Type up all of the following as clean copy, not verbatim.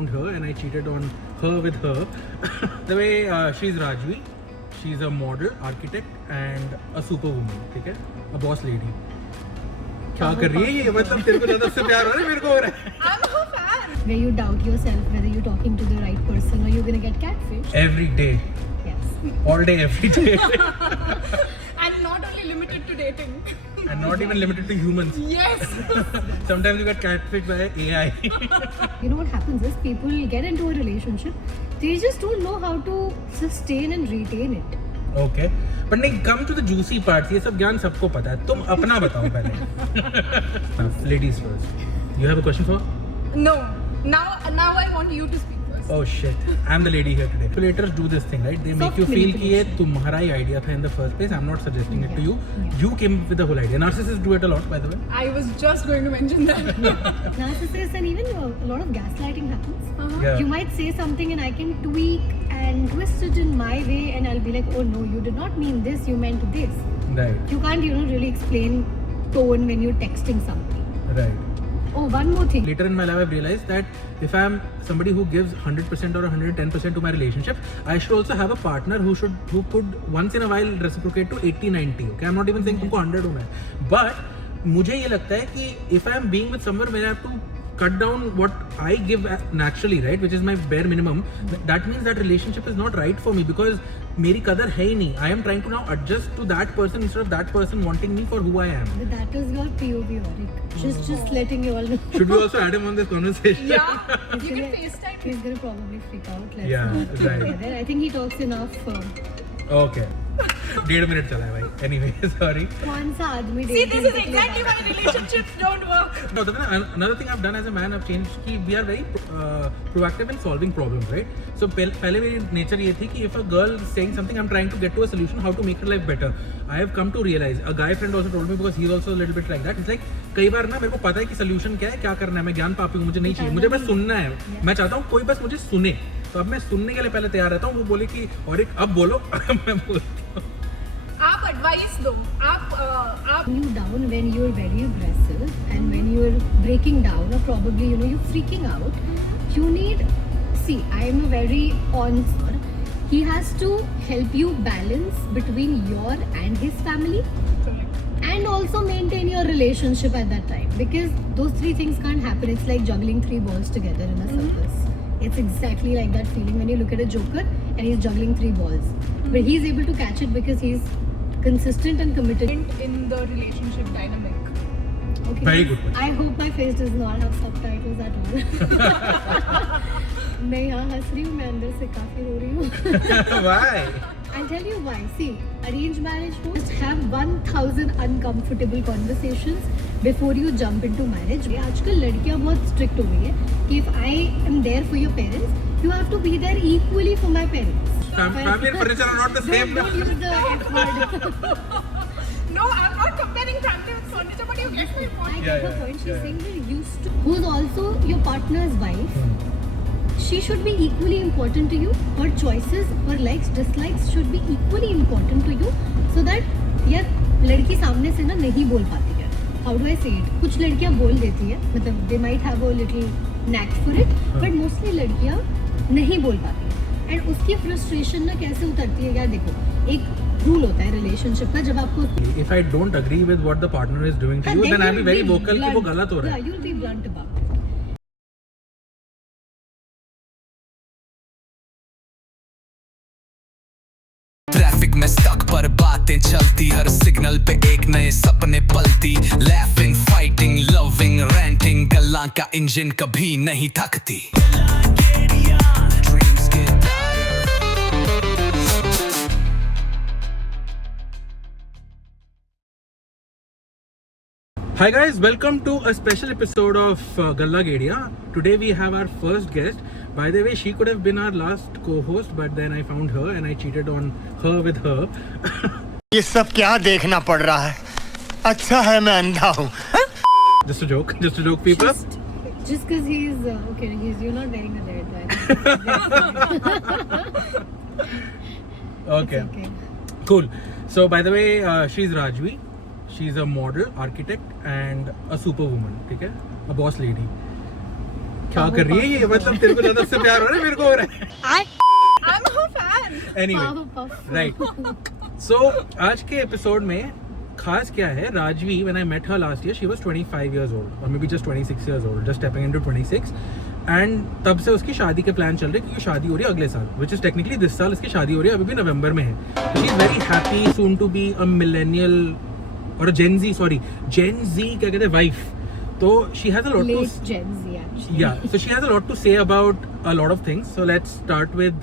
found her and I cheated on her with her. The way she's Rajvi, she's a model, architect and a superwoman, ठीक है? A boss lady. क्या कर रही है ये? मतलब तेरे को ज़्यादा उससे प्यार हो रहा है, मेरे को हो रहा है? I'm a fan. Where you doubt yourself whether you're talking to the right person or you're gonna get catfish. Every day, Yes. all day, every day, And not only limited to dating. and not even limited to humans. Yes. Sometimes you get catfished by AI. You know what happens is people get into a relationship, they just don't know how to sustain and retain it. Okay, but नहीं, come to the juicy parts. ये सब ज्ञान सबको पता है. तुम अपना बताओ पहले. Ladies first. You have a question for? No. Now I want you to speak first. Oh shit, I'm the lady here today. Regulators do this thing, right? They make you feel कि ये तुम्हारा ही idea था in the first place. I'm not suggesting it to you. You came up with the whole idea. Narcissists do it a lot, by the way. I was just going to mention that. Narcissists and even a lot of gaslighting happens. Yeah. You might say something and I can tweak and twist it in my way and I'll be like, oh no, you did not mean this, you meant this. Right. You can't, really explain tone when you're texting something. Right. Oh, one more thing. Later in my life, I've realized that if I'm somebody who gives 100% or 110% to my relationship, I should also have a partner who could once in a while reciprocate to 80-90. Okay, I'm not even saying तुमको 100 होना है, but मुझे ये लगता है कि if I'm being with someone where I have to cut down what I give naturally, right, which is my bare minimum, that means that relationship is not right for me because मेरी कदर है ही नहीं. I am trying to now adjust to that person instead of that person wanting me for who I am. But that is your POV, Auric. Just letting you all know. Should we also add him on this conversation? Yeah. He's You can gonna- FaceTime. He's gonna probably freak out. Let's Yeah, not right. together. I think he talks enough. Okay. 1.5 minute चला है भाई. Anyway, sorry. कौन सा आदमी See, date this is exactly why relationships don't work. No, another thing I've done as a man, I've changed कि we are very proactive in solving problems, right? So पहले मेरी nature ये थी कि if a girl is saying something, I'm trying to get to a solution, how to make her life better. I have come to realize, a guy friend also told me because he's also a little bit like that. It's like कई बार ना मेरे को पता है कि solution क्या है, क्या करना है, मैं ज्ञान पापी हूँ, मुझे नहीं चाहिए, मुझे बस सुनना है. मैं चाहता हूँ कोई बस मुझे सुने. तो अब मैं सुनने के लिए पहले तैयार रहता हूँ. वो बोले कि और एक अब बोलो. मैं बोलता हूँ. आप advice दो. आप you down when you're very aggressive and when you're breaking down or probably you're freaking out. You need, see, I am a very honest sir. He has to help you balance between your and his family and also maintain your relationship at that time because those three things can't happen. It's like juggling 3 balls together in a circus. It's exactly like that feeling when you look at a joker and he's juggling 3 balls. But he's able to catch it because he's consistent and committed. in the relationship dynamic. Okay. Very good point. I hope my face does not have subtitles at all. मैं यहाँ हंस रही हूँ, मैं अंदर से काफी रो रही हूँ. Why? I'll tell you why. See, arranged marriage just have 1000 uncomfortable conversations before you jump into marriage. आजकल लड़कियाँ बहुत strict हो गई है कि if I am there for your parents, you have to be there equally for my parents. Family and furniture are not the same. Don't use the F word. No, I'm not comparing family with furniture, but you get my I point. get her point. She's saying we're used to. Who's also your partner's wife. She should be equally important to you. Her choices, her likes, dislikes should be equally important to you, so that यार लड़की सामने से ना नहीं बोल पाती है. How do I say it? कुछ लड़कियाँ बोल देती है, मतलब they might have a little knack for it, but mostly लड़कियाँ नहीं बोल पाती है. And उसकी frustration ना कैसे उतरती है यार देखो, एक रूल होता है रिलेशनशिप का जब आपको If I don't agree with what the partner is doing to you, then I'll be very vocal कि वो गलत हो रहा है. Yeah, you'll be blunt about it. Traffic में स्टक पर बातें चलती, हर सिग्नल पे एक नए सपने पलती. लैफिंग, फाइटिंग, लविंग, रैंटिंग, गल्ला का इंजन कभी नहीं थकती. Hi guys, welcome to a special episode of Galla Gedia. Today we have our first guest. By the way, she could have been our last co-host, but then I found her and I cheated on her with her. ये सब क्या देखना पड़ रहा है? अच्छा है मैं अंधा हूँ. Just a joke, people. Just because he's okay, you're not wearing a red, right? Okay, Okay. cool. So by the way, she's Rajvi. She's a model, architect and a superwoman, ठीक है? A boss lady. क्या कर रही है ये, मतलब तेरे को ज्यादा उससे प्यार हो रहा है, मेरे को हो रहा है. I'm her fan. Anyway, Powerpuff. right. So आज के एपिसोड में खास क्या है, Rajvi, when I met her last year, she was 25 years old, or maybe just 26 years old, just stepping into 26. And तब से उसकी शादी के प्लान चल रहे, क्योंकि शादी हो रही है अगले साल, which is technically this साल इसकी शादी हो रही है, अभी भी नवंबर में है. So she is very happy soon to be a millennial or a Gen Z, sorry, Gen Z क्या कहते हैं, wife. So she has a lot Late to Gen Z actually. yeah, so she has a lot to say about a lot of things. So let's start with,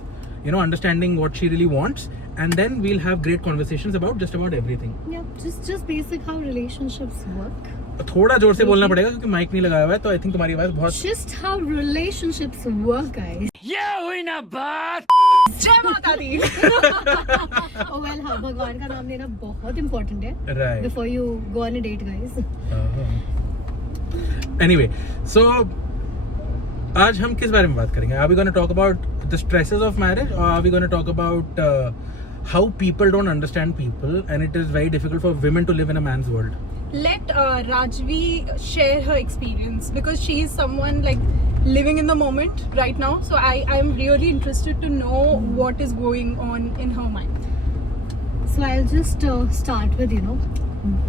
you know, understanding what she really wants, and then we'll have great conversations about just about everything. Yeah, just basic how relationships work. थोड़ा जोर से बोलना पड़ेगा क्योंकि mic नहीं लगाया हुआ है, तो आई थिंक तुम्हारी आवाज बहुत Just how relationships work, guys. जय माता दी. Oh well, हाँ, भगवान का नाम लेना बहुत important है. Right. Before you go on a date, guys. Anyway, so आज हम किस बारे में बात करेंगे? Are we going to talk about the stresses of marriage, or are we going to talk about how people don't understand people and it is very difficult for women to live in a man's world? Let Rajvi share her experience because she is someone like living in the moment right now. So I am really interested to know what is going on in her mind. So I'll just start with, you know,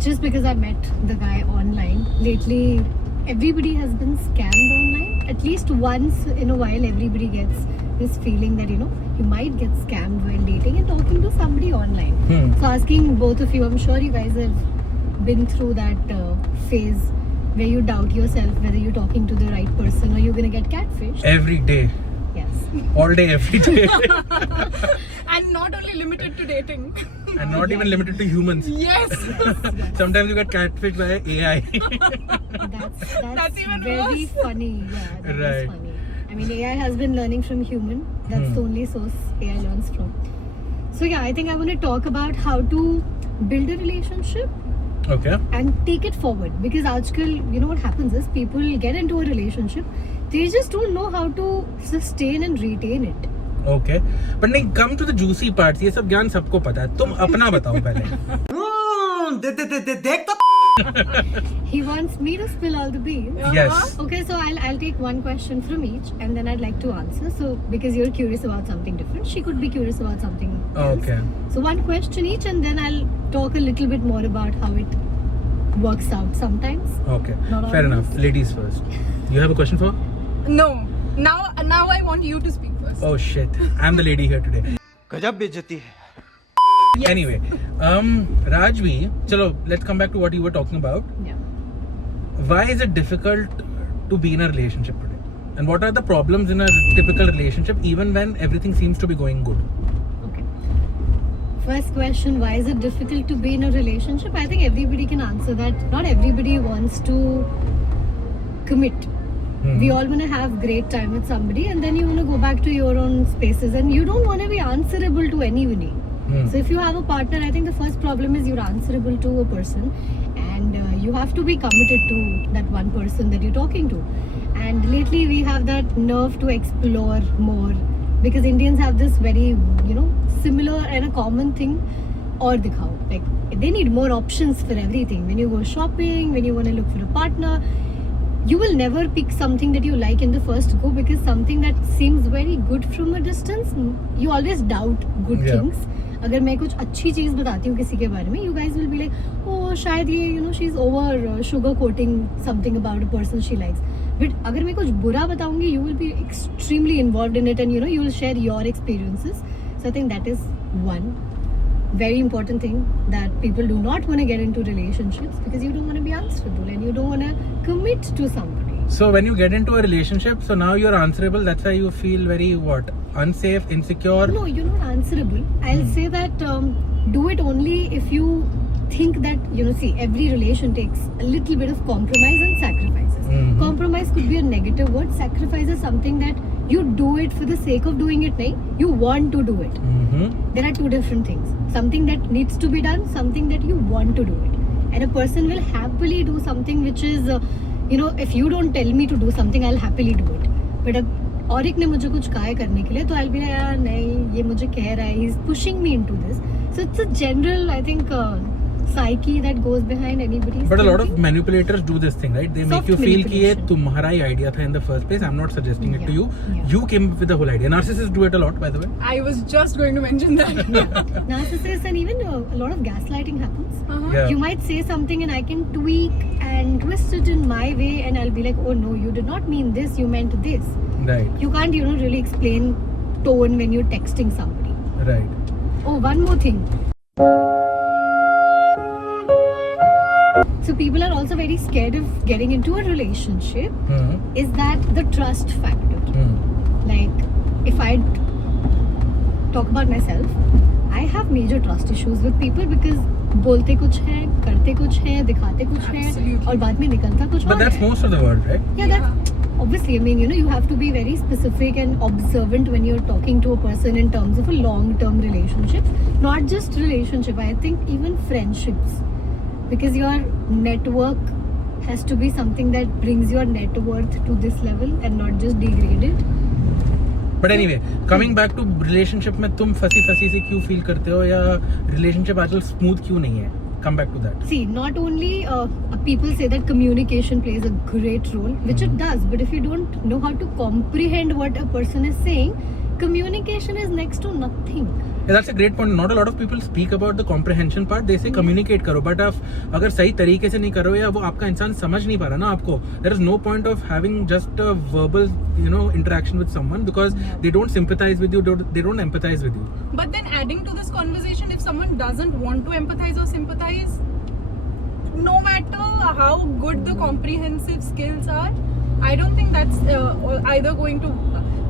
just because I met the guy online. Lately, everybody has been scammed online. At least once in a while, everybody gets this feeling that, you know, you might get scammed while dating and talking to somebody online. So asking both of you, I'm sure you guys have been through that phase where you doubt yourself whether you're talking to the right person or you're gonna get catfished. Every day, Yes. all day, every day, And not only limited to dating. and not even limited to humans. Yes. Sometimes you get catfished by AI. That's even very worse. funny. Yeah, that Right. is funny. I mean, AI has been learning from human. That's the only source AI learns from. So yeah, I think I want to talk about how to build a relationship Okay. and take it forward. Because आजकल, you know what happens is people get into a relationship, they just don't know how to sustain and retain it. Okay. But नहीं, come to the juicy parts. ये सब ज्ञान सबको पता है. तुम अपना बताओ पहले. He wants me to spill all the beans. Yes. Okay, so I'll take one question from each and then I'd like to answer. So because you're curious about something different, she could be curious about something else. Okay. So one question each and then I'll talk a little bit more about how it works out sometimes. Okay. Not Fair always. enough. Ladies first. You have a question for? No. Now I want you to speak first. Oh shit. I'm the lady here today. गजब बेइज्जती है. Yes. Anyway, Rajvi, chalo, let's come back to what you were talking about. Yeah. Why is it difficult to be in a relationship today? And what are the problems in a typical relationship even when everything seems to be going good? Okay. First question, why is it difficult to be in a relationship? I think everybody can answer that. Not everybody wants to commit. We all want to have great time with somebody and then you want to go back to your own spaces and you don't want to be answerable to anybody. So if you have a partner, I think the first problem is you're answerable to a person and you have to be committed to that one person that you're talking to. And lately we have that nerve to explore more because Indians have this very, you know, similar and a common thing, aur dikhao. Like they need more options for everything. When you go shopping, when you want to look for a partner, you will never pick something that you like in the first go because something that seems very good from a distance, you always doubt good Yeah. things. अगर मैं कुछ अच्छी चीज़ बताती हूँ किसी के बारे में, you guys will be like, oh शायद ये, you know, she's over sugar coating something about a person she likes. But अगर मैं कुछ बुरा बताऊँगी, you will be extremely involved in it and you know you will share your experiences. So I think that is one very important thing that people do not want to get into relationships because you don't want to be answerable and you don't want to commit to somebody. So when you get into a relationship, so now you're answerable. That's why you feel very what? Unsafe, insecure. No, you're not answerable. I'll say that do it only if you think that, you know, see, every relation takes a little bit of compromise and sacrifices. Compromise could be a negative word. Sacrifice is something that you do it for the sake of doing it, nahi? You want to do it. There are two different things. Something that needs to be done, something that you want to do it. And a person will happily do something which is, you know, if you don't tell me to do something, I'll happily do it. But और एक ने मुझे कुछ कहा है करने के लिए तो I'll be like यार नहीं ये मुझे कह रहा है, he's pushing me into this. So it's a general, I think, psyche that goes behind anybody's But a lot of thinking. manipulators do this thing, right? They make Soft you feel कि ये manipulation. तुम्हारा ही idea था in the first place. I'm not suggesting it to you. Yeah. You came up with the whole idea. Narcissists do it a lot, by the way. I was just going to mention that. Narcissists, and even a lot of gaslighting happens. Uh-huh. Yeah. You might say something and I can tweak and twist it in my way, and I'll be like, oh no, you did not mean this, you meant this. Right. You can't, really explain tone when you're texting somebody. Right. Oh, one more thing. So people are also very scared of getting into a relationship. Is that the trust factor? Like, if I talk about myself, I have major trust issues with people because बोलते कुछ है, करते कुछ है, दिखाते कुछ है, Absolutely. और बाद में निकलता कुछ But और that's है. most of the world, right? Yeah, that's obviously. I mean, you have to be very specific and observant when you're talking to a person in terms of a long-term relationship, not just relationship. I think even friendships, because your network has to be something that brings your net worth to this level and not just degrade it. But anyway, coming back to relationship में तुम फंसी से क्यों feel करते हो या relationship आजकल smooth क्यों नहीं है? Come back to that. See, not only people say that communication plays a great role, which it does, but if you don't know how to comprehend what a person is saying, communication is next to nothing. Yeah, that's a great point. Not a lot of people speak about the comprehension part. They say communicate करो, but आप अगर सही तरीके से नहीं करो या वो आपका इंसान समझ नहीं पा रहा ना आपको, there is no point of having just a verbal, interaction with someone because they don't sympathize with you, they don't empathize with you. But then adding to this conversation, if someone doesn't want to empathize or sympathize, no matter how good the comprehensive skills are, I don't think that's either going to...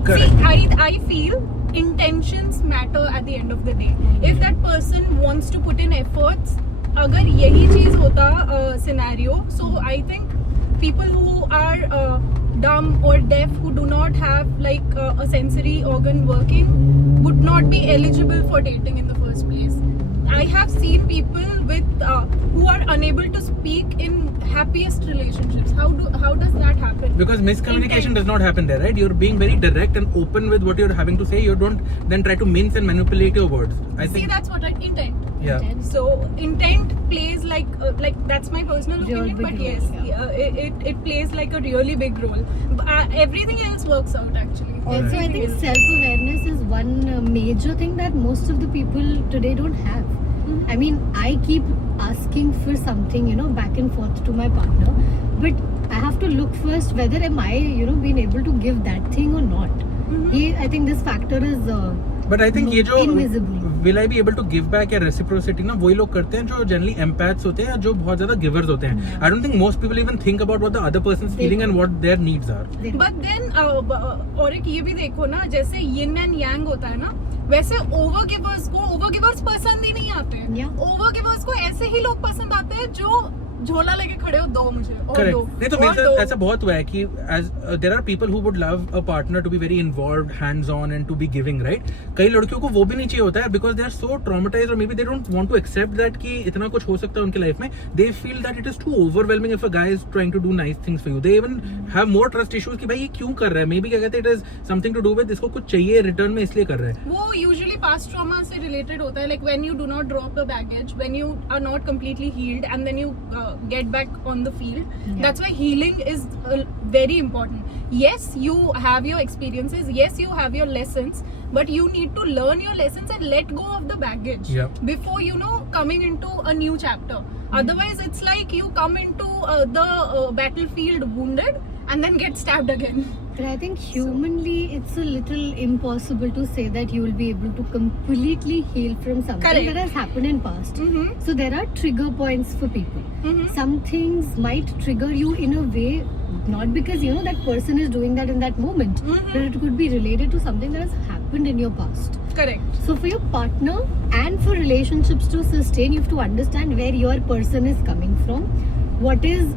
Correct. See, I feel intentions matter at the end of the day. If that person wants to put in efforts, अगर यही चीज होता scenario, so I think people who are dumb or deaf, who do not have like a sensory organ working, would not be eligible for dating in the first place. I have seen people with who are unable to speak in happiest relationships. How does that happen? Because miscommunication Intent. does not happen there, right? You're being very direct and open with what you're having to say. You don't then try to mince and manipulate your words. I See, think. that's what intent. Yeah. So intent plays like that's my personal Real opinion, big but role, yes, yeah. it plays like a really big role. Everything else works out actually. Also, I Everything think else. self-awareness is one major thing that most of the people today don't have. I mean, I keep asking for something, back and forth to my partner, but I have to look first whether am I, being able to give that thing or not. I think this factor is But I think ये जो invisible. will I be able to give back या reciprocity ना वही लोग करते हैं जो generally empaths होते हैं जो बहुत ज़्यादा givers होते हैं. I don't think most people even think about what the other person's feeling and what their needs are. But then और एक ये भी देखो ना, जैसे yin and yang होता है ना, वैसे ओवरगिवर्स को ओवरगिवर्स पसंद ही नहीं आते हैं. Yeah. ओवरगिवर्स को ऐसे ही लोग पसंद आते हैं जो झोला लेके खड़े हो, दो मुझे और Correct. दो नहीं तो और मेरे दो. साथ ऐसा बहुत हुआ है कि as there are people who would love a partner to be very involved, hands on and to be giving, right? कई लड़कियों को वो भी नहीं चाहिए होता है because they are so traumatized or maybe they don't want to accept that कि इतना कुछ हो सकता है उनकी लाइफ में. They feel that it is too overwhelming if a guy is trying to do nice things for you. They even have more trust issues कि भाई ये क्यों कर रहा है. Maybe क्या कहते हैं it is something to do with इसको कुछ चाहिए return में इसलिए कर रहा है. वो usually past trauma से related होता है, like when you do not drop the baggage, when you are not completely healed and then you get back on the field. That's why healing is very important. Yes, you have your experiences, yes, you have your lessons, but you need to learn your lessons and let go of the baggage before coming into a new chapter. Otherwise it's like you come into the battlefield wounded and then get stabbed again. But I think humanly it's a little impossible to say that you will be able to completely heal from something Correct. that has happened in past. Mm-hmm. So there are trigger points for people. Mm-hmm. Some things might trigger you in a way, not because that person is doing that in that moment, Mm-hmm. but it could be related to something that has happened in your past. Correct. So for your partner and for relationships to sustain, you have to understand where your person is coming from, what is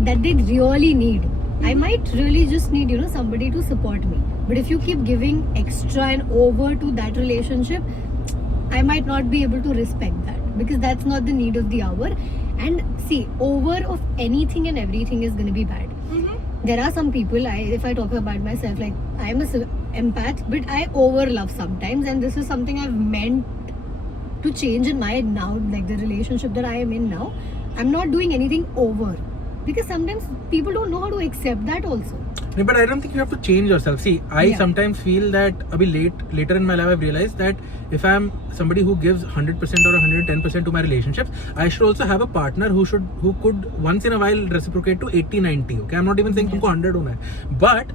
that they really need. I might really just need somebody to support me, but if you keep giving extra and over to that relationship, I might not be able to respect that because that's not the need of the hour. And see, over of anything and everything is going to be bad. Mm-hmm. There are some people, if I talk about myself, like I'm a empath, but I over love sometimes, and this is something I've meant to change in my now, like the relationship that I am in now. I'm not doing anything over, because sometimes people don't know how to accept that also. No, but I don't think you have to change yourself. See, I Yeah. sometimes feel that later in my life I've realized that if I'm somebody who gives 100% or 110% to my relationships, I should also have a partner who could once in a while reciprocate to 80-90. Okay, I'm not even saying तुमको 100 होना है, but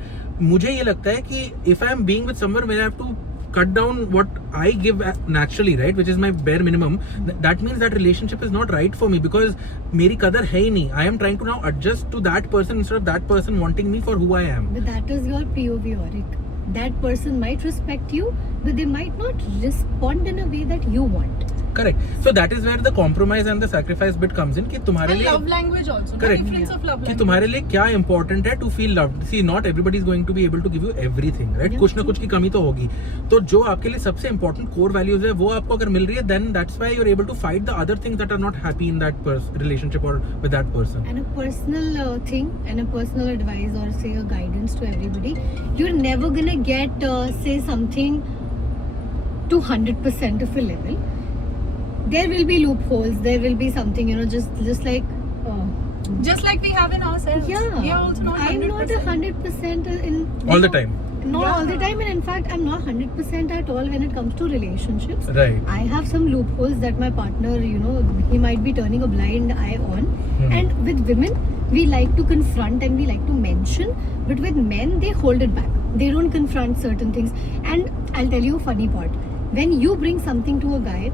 मुझे ये लगता है कि if I'm being with someone where I have to cut down what I give naturally, right, which is my bare minimum, that means that relationship is not right for me, because मेरी कदर है ही नहीं. I am trying to now adjust to that person instead of that person wanting me for who I am. But that is your POV, Auric. That person might respect you, but they might not respond in a way that you want. Correct. So that is where the compromise and the sacrifice bit comes in. कि तुम्हारे And लिए love language also. The Correct. difference of love कि language. तुम्हारे लिए क्या important है to feel loved. See, not everybody is going to be able to give you everything, right? Yeah. कुछ ना कुछ की कमी तो होगी. तो जो आपके लिए सबसे important core values है, वो आपको अगर मिल रही है, then that's why you're able to fight the other things that are not happy in that relationship or with that person. And a personal thing and a personal advice, or say a guidance to everybody, you're never gonna get say something to 100% of a level. There will be loopholes, there will be something, you know, just like Just like we have in ourselves. yeah, We are also not I'm not 100% in All the time. not Yeah. all the time, and in fact I'm not 100% at all when it comes to relationships. Right. I have some loopholes that my partner, you know, he might be turning a blind eye on. And with women, we like to confront and we like to mention, but with men, they hold it back. They don't confront certain things. And I'll tell you a funny part. When you bring something to a guy,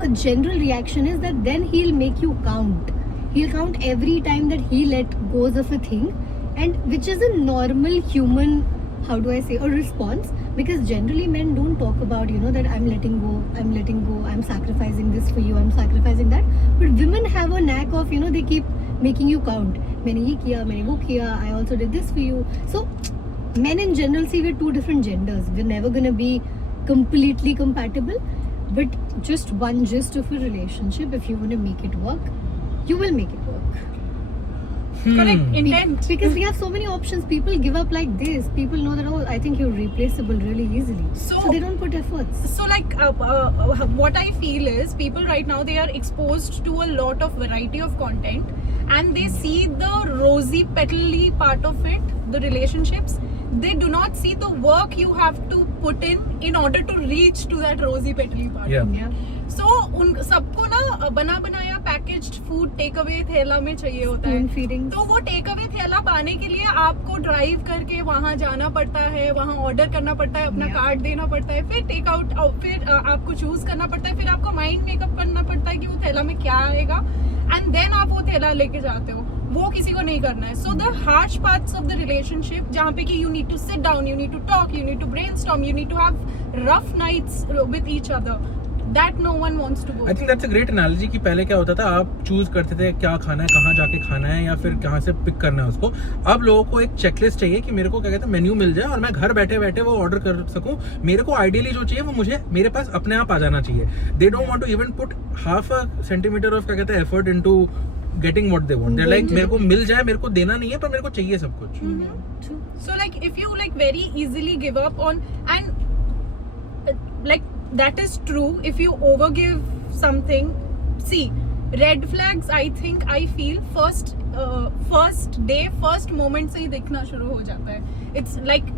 a general reaction is that then he'll make you count. He'll count every time that he let goes of a thing, and which is a normal human, how do I say, a response, because generally men don't talk about, you know, that I'm letting go, I'm sacrificing this for you, I'm sacrificing that. But women have a knack of, you know, they keep making you count. मैंने ये किया, मैंने वो किया, I also did this for you. So men in general, see, we're two different genders. We're never gonna be completely compatible, but just one gist of a relationship, if you want to make it work, you will make it work. Correct. Hmm. Intent. Because we have so many options. People give up like this. People know that, oh, I think you're replaceable really easily. So- So they don't put efforts. So like what I feel is people right now, they are exposed to a lot of variety of content, and they see the rosy petally part of it, the relationships. They do not see the work you have to put in order to reach to that rosy petally part. Yeah. Yeah. So उन सबको ना बना बनाया packaged food take away थैला में चाहिए होता है. Spoon feeding. तो वो टेक अवे थैला पाने के लिए आपको ड्राइव करके वहां जाना पड़ता है, वहां ऑर्डर करना पड़ता है, अपना Yeah. कार्ड देना पड़ता है, फिर टेक आउट, फिर आपको चूज करना पड़ता है, फिर आपको माइंड मेकअप करना पड़ता है कि वो थैला में क्या आएगा, एंड देन आप वो थैला लेके जाते हो. वो किसी को नहीं करना है. So the harsh parts of the relationship, जहाँ पे कि you need to sit down, you need to talk, you need to brainstorm, you need to have rough nights with each other, that no one wants to go. I think that's a great analogy कि पहले क्या होता था, आप choose करते थे क्या खाना है, कहाँ जाके खाना है, या फिर कहाँ से पिक करना है उसको. अब लोगों को एक चेकलिस्ट चाहिए कि मेरे को क्या कहते हैं मेन्यू मिल जाए और मैं घर बैठे बैठे वो ऑर्डर कर सकूं. मेरे को आइडियली जो चाहिए वो मुझे मेरे पास अपने आप आ जाना चाहिए. They don't want to even put half a centimetre of क्या कहते हैं effort into getting what they want. They like मेरे को मिल जाए, मेरे को देना नहीं है, पर मेरे को चाहिए सब कुछ. True. So like if you like very easily give up on, and like that is true, if you overgive something, see, red flags, I think, I feel first moment से ही दिखना शुरू हो जाता है. It's like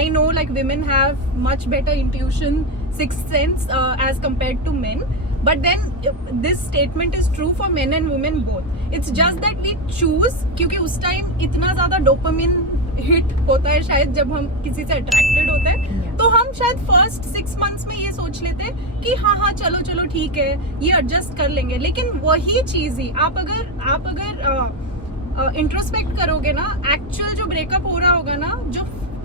I know like women have much better intuition, sixth sense as compared to men, but then this statement is true for men and women both. It's just that we choose, क्योंकि उस time इतना ज्यादा dopamine hit होता है शायद जब हम किसी से अट्रैक्टेड होते हैं, Yeah. तो हम शायद फर्स्ट 6 months में ये सोच लेते हैं कि हाँ चलो ठीक है, ये एडजस्ट कर लेंगे. लेकिन वही चीज ही आप अगर इंट्रोस्पेक्ट करोगे ना, एक्चुअल जो ब्रेकअप हो रहा होगा ना, जो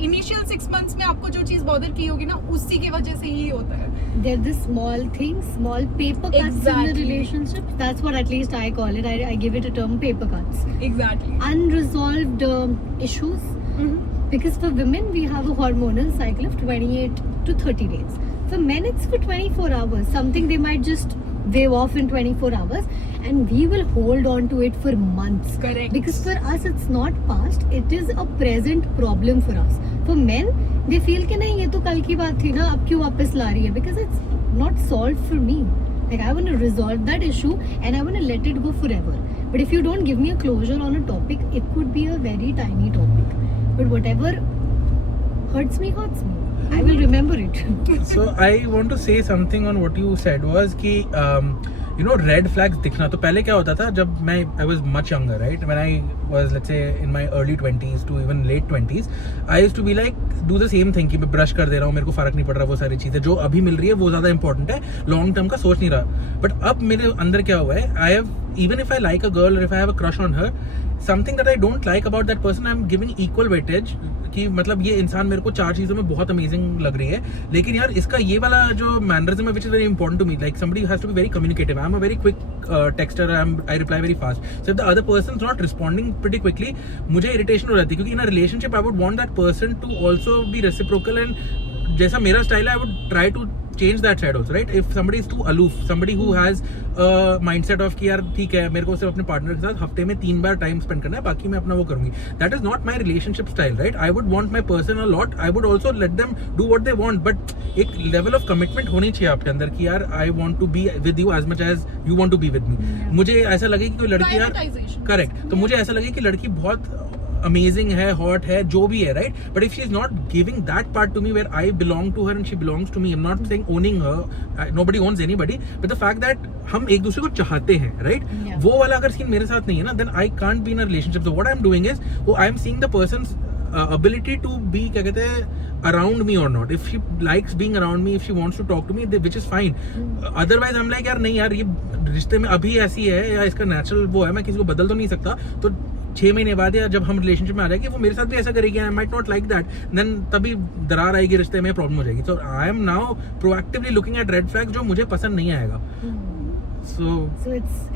इनिशियल 6 months में आपको जो चीज बॉदर की होगी ना, उसी की वजह से ही होता है. They're the small things, small paper cuts in Exactly. the relationship. That's what at least I call it. I give it a term, paper cuts. Exactly. Unresolved issues. Because for women, we have a hormonal cycle of 28 to 30 days. For men, it's for 24 hours. Something they might just wave off in 24 hours, and we will hold on to it for months. Correct. Because for us, it's not past, it is a present problem for us. For men, they feel कि नहीं, ये तो कल की बात थी ना, अब क्यों वापस ला रही है? Because it's not solved for me. Like I want to resolve that issue and I want to let it go forever. But if you don't give me a closure on a topic, it could be a very tiny topic. But whatever hurts me. I will remember it. So I want to say something on what you said was कि you know red flags दिखना. तो पहले क्या होता था जब मैं I was much younger, right? When I was let's say in my early 20s to even late 20s, I used to be like do the same thing कि मैं ब्रश कर दे रहा हूँ, मेरे को फर्क नहीं पड़ रहा, वो सारी चीज़ें जो अभी मिल रही है वो ज़्यादा इंपॉर्टेंट है, लॉन्ग टर्म का सोच नहीं रहा. बट अब मेरे अंदर क्या हुआ है, I have even if I like a girl or if I have a crush on her, something that I don't like about that person, I'm giving equal weightage कि मतलब ये इंसान मेरे को 4 चीज़ों में बहुत अमेजिंग लग रही है, लेकिन यार इसका ये वाला जो मैनरिज्म है which is very important to me, like somebody has to be very communicative. I'm a very quick texter, I reply very fast. So if the other person's not responding pretty quickly, मुझे irritation हो जाती है, क्योंकि in a relationship I would want that person to also be reciprocal and जैसा मेरा style है I would try to change that side also, right? If somebody is too aloof, somebody who has a mindset of कि यार ठीक है मेरे को सिर्फ अपने पार्टनर के साथ हफ्ते में 3 बार टाइम स्पेंड करना है, बाकी मैं अपना वो करूंगी, that is not my relationship style, right? I would want my person a lot, I would also let them do what they want, but एक level of commitment होनी चाहिए आपके अंदर कि यार I want to be with you as much as you want to be with me. मुझे ऐसा लगे कि कोई लड़की यार करेक्ट, तो मुझे ऐसा लगे कि लड़की बहुत amazing है, hot है, जो भी है, right? But if she is not giving that part to me where I belong to her and she belongs to me, I'm not saying owning her, nobody owns anybody, but the fact that हम एक दूसरे को चाहते हैं, right? Yeah. वो वाला अगर scene मेरे साथ नहीं है ना, then I can't be in a relationship. So what I'm doing is, I'm seeing the person's ability to be क्या कहते हैं around me or not. If she likes being around me, if she wants to talk to me, which is fine. Otherwise I'm like यार नहीं यार ये रिश्ते में अभी ऐसी है या इसका नेचुरल वो है, मैं किसी को बदल तो नहीं सकता, तो 6 महीने बाद या जब हम रिलेशनशिप में आ जाएगी वो मेरे साथ भी ऐसा करेगी, I might not like that, then तभी दरार आएगी रिश्ते में, प्रॉब्लम हो जाएगी. So I am now proactively looking at red flags जो मुझे पसंद नहीं आएगा. So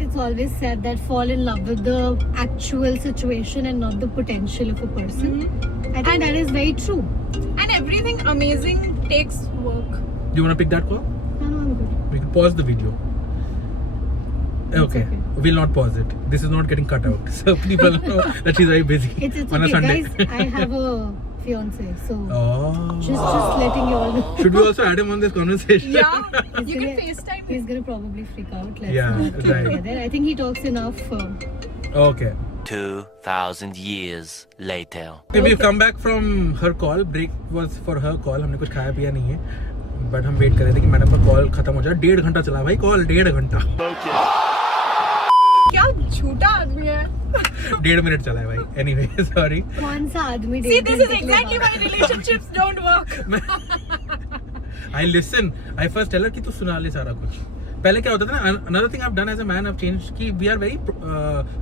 it's always said that fall in love with the actual situation and not the potential of a person. I think that is very true. And everything amazing takes work. Do you want to pick that call? No, I'm good. We can pause the video. Okay. We'll not pause it. This is not getting cut out. So people know that she's very busy It's on a okay, Sunday. guys. I have a fiance, so Oh. just letting you all know. Should we also add him on this conversation? Yeah, He's you can gonna- FaceTime He's him. gonna probably freak out. Let's Yeah, not keep right. together. I think he talks enough. Okay. 2,000 years later. Okay, we've come back from her call. Break was for her call. हमने कुछ खाया पिया नहीं है, but हम wait कर रहे थे कि मैडम का कॉल खत्म हो जाए. 1.5 घंटा चला भाई कॉल, 1.5 घंटा. क्या झूठा आदमी है. 1.5 मिनट चला है भाई. Anyway, sorry. कौन सा आदमी See, डेढ़ this is घंटे के लिए exactly why relationships don't work. I listen. I first tell her कि तू सुना ले सारा कुछ. पहले क्या होता था ना, another thing I've done as a man, I've changed कि we are very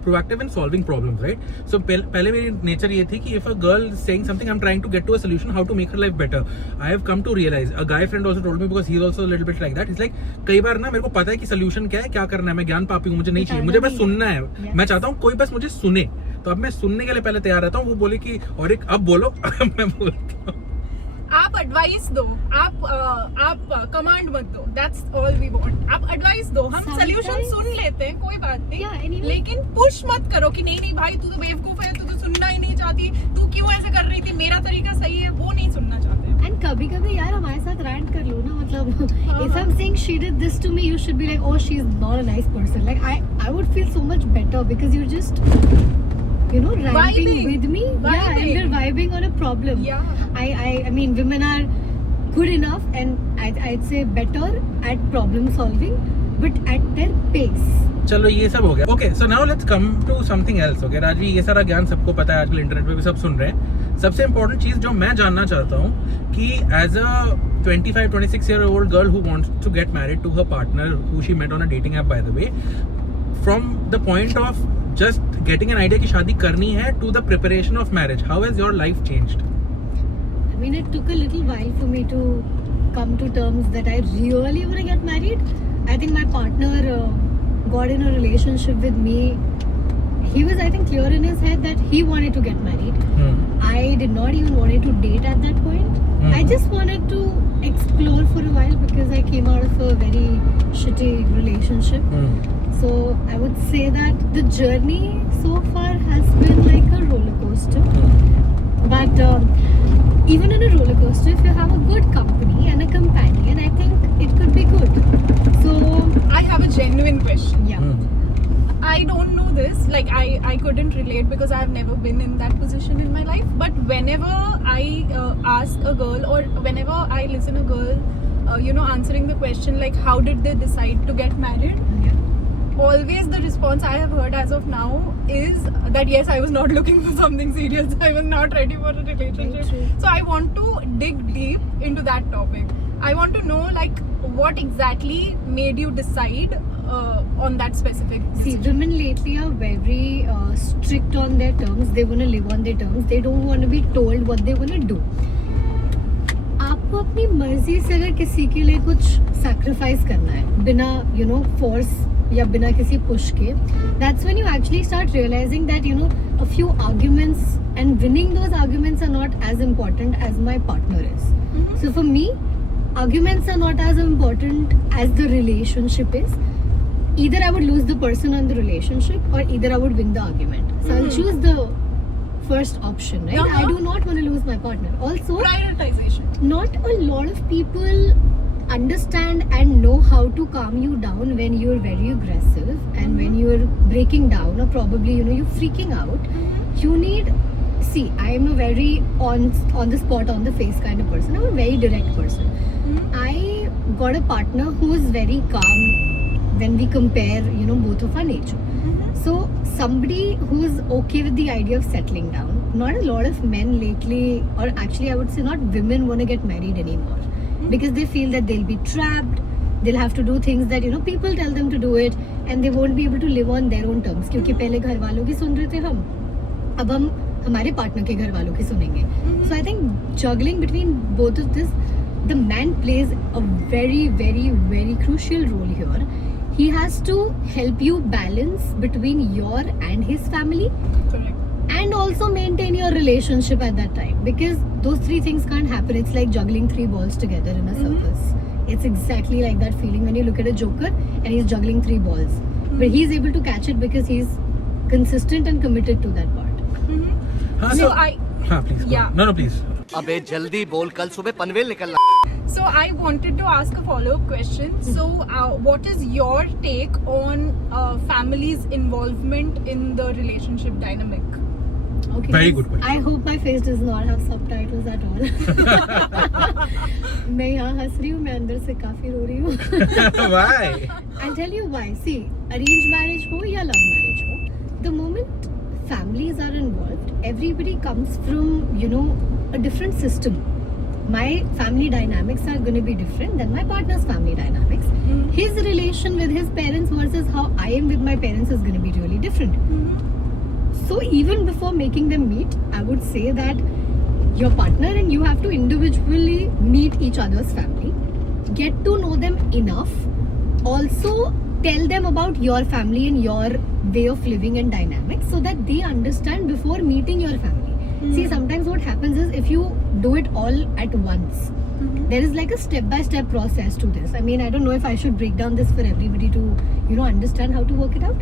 proactive in solving problems, right? So पहले मेरी nature ये थी कि if a girl is saying something, I'm trying to get to a solution how to make her life better. I have come to realize, a guy friend also told me because he's also a little bit like that. He's like कई बार ना मेरे को पता है कि solution क्या है, क्या करना है, मैं ज्ञान पापी हूँ, मुझे नहीं चाहिए, मुझे बस सुनना है. मैं चाहता हूँ कोई बस मुझे सुने, तो अब मैं सुनने के लिए पहले तैयार रहता हूँ. वो बोले कि और एक अब बोलो. मैं बोलता हूँ आप एडवाइस दो, आप कमांड मत दो. That's all we want. आप एडवाइस दो, हम Sometimes- सोल्यूशन सुन लेते हैं, कोई बात नहीं. Yeah, anyway. लेकिन पुश मत करो कि नहीं भाई तू तो बेवकूफ है, तू तो सुनना ही नहीं चाहती, तू क्यों ऐसे कर रही थी, मेरा तरीका सही है, वो नहीं सुनना चाहते. And कभी-कभी यार हमारे साथ rant कर लो ना, मतलब if I'm saying she did this to me, you should be like, oh, she's not a nice person. Like I would feel so much better because you're just, you know, ranting Vibing. with me. Yeah, and Vibing. we're vibing on a problem. Yeah. I mean, women are good enough and I'd say better at problem solving, but at their pace. चलो ये सब हो गया. Okay, so now let's come to something else. Okay Rajvi, ये सारा ज्ञान सबको पता है, आजकल इंटरनेट पे भी सब सुन रहे हैं. सबसे इंपॉर्टेंट चीज जो मैं जानना चाहता हूँ कि as a 25-26-year-old girl who wants to get married to her partner who she met on a dating app by the way, from the point of just getting an idea कि शादी करनी है to the preparation of marriage, how has your life changed? I mean, it took a little while for me to come to terms that I really want to get married. I think my partner got in a relationship with me. He was, I think, clear in his head that he wanted to get married. I did not even wanted to date at that point. I just wanted to explore for a while because I came out of a very shitty relationship. So I would say that the journey so far has been like a roller coaster. But even in a roller coaster, if you have a good company and a companion, I think it could be good. So I have a genuine question. yeah. I don't know this, like I couldn't relate because I've never been in that position in my life. But whenever I ask a girl, or whenever I listen a girl, answering the question like how did they decide to get married, Yeah. always the response I have heard as of now is that yes, I was not looking for something serious. I was not ready for a Very relationship. true. So I want to dig deep into that topic. I want to know like what exactly made you decide on that specific See, decision. women lately are very strict on their terms. They want to live on their terms. They don't want to be told what they want to do. आपको अपनी मर्जी से अगर किसी के लिए कुछ sacrifice करना है बिना फोर्स या बिना किसी पुश के, that's when you actually start realizing that a few arguments and winning those arguments are not as important as my partner is. So for me, arguments are not as important as the relationship is. Either I would lose the person on the relationship, or either I would win the argument. So I'll choose the first option, right? Uh-huh. I do not want to lose my partner. Also, Prioritization. not a lot of people understand and know how to calm you down when you're very aggressive and when you're breaking down, or probably you're freaking out. You need, see, I am a very on the spot, on the face kind of person. I'm a very direct person. I got a partner who is very calm when we compare both of our nature. So somebody who's okay with the idea of settling down. Not a lot of men lately, or actually I would say not women, want to get married anymore, because they feel that they'll be trapped. They'll have to do things that people tell them to do it, and they won't be able to live on their own terms. क्योंकि पहले घर वालों की सुन रहे थे हम, अब हम हमारे पार्टनर के घर वालों की सुनेंगे. So I think juggling between both of this, the man plays a very, very, very crucial role here. He has to help you balance between your and his family, Correct. and also maintain your relationship at that time, because those three things can't happen. It's like juggling three balls together in a circus. It's exactly like that feeling when you look at a joker and he's juggling three balls, but he's able to catch it because he's consistent and committed to that part. हाँ, So I please go Yeah. on. No, please. अबे जल्दी बोल, कल सुबह पनवेल निकलना. So I wanted to ask a follow-up question. So what is your take on family's involvement in the relationship dynamic? Okay. Very good question. I hope my face does not have subtitles at all. मैं यहाँ हंस रही हूँ, मैं अंदर से काफी रो रही हूँ. Why? I'll tell you why. See, arranged marriage हो या love marriage हो, the moment families are involved, everybody comes from a different system. My family dynamics are going to be different than my partner's family dynamics. His relation with his parents versus how I am with my parents is going to be really different. So even before making them meet, I would say that your partner and you have to individually meet each other's family, get to know them enough, also tell them about your family and your way of living and dynamics, so that they understand before meeting your family. See, sometimes what happens is, if you do it all at once, there is like a step-by-step process to this. I mean, I don't know if I should break down this for everybody to understand how to work it out.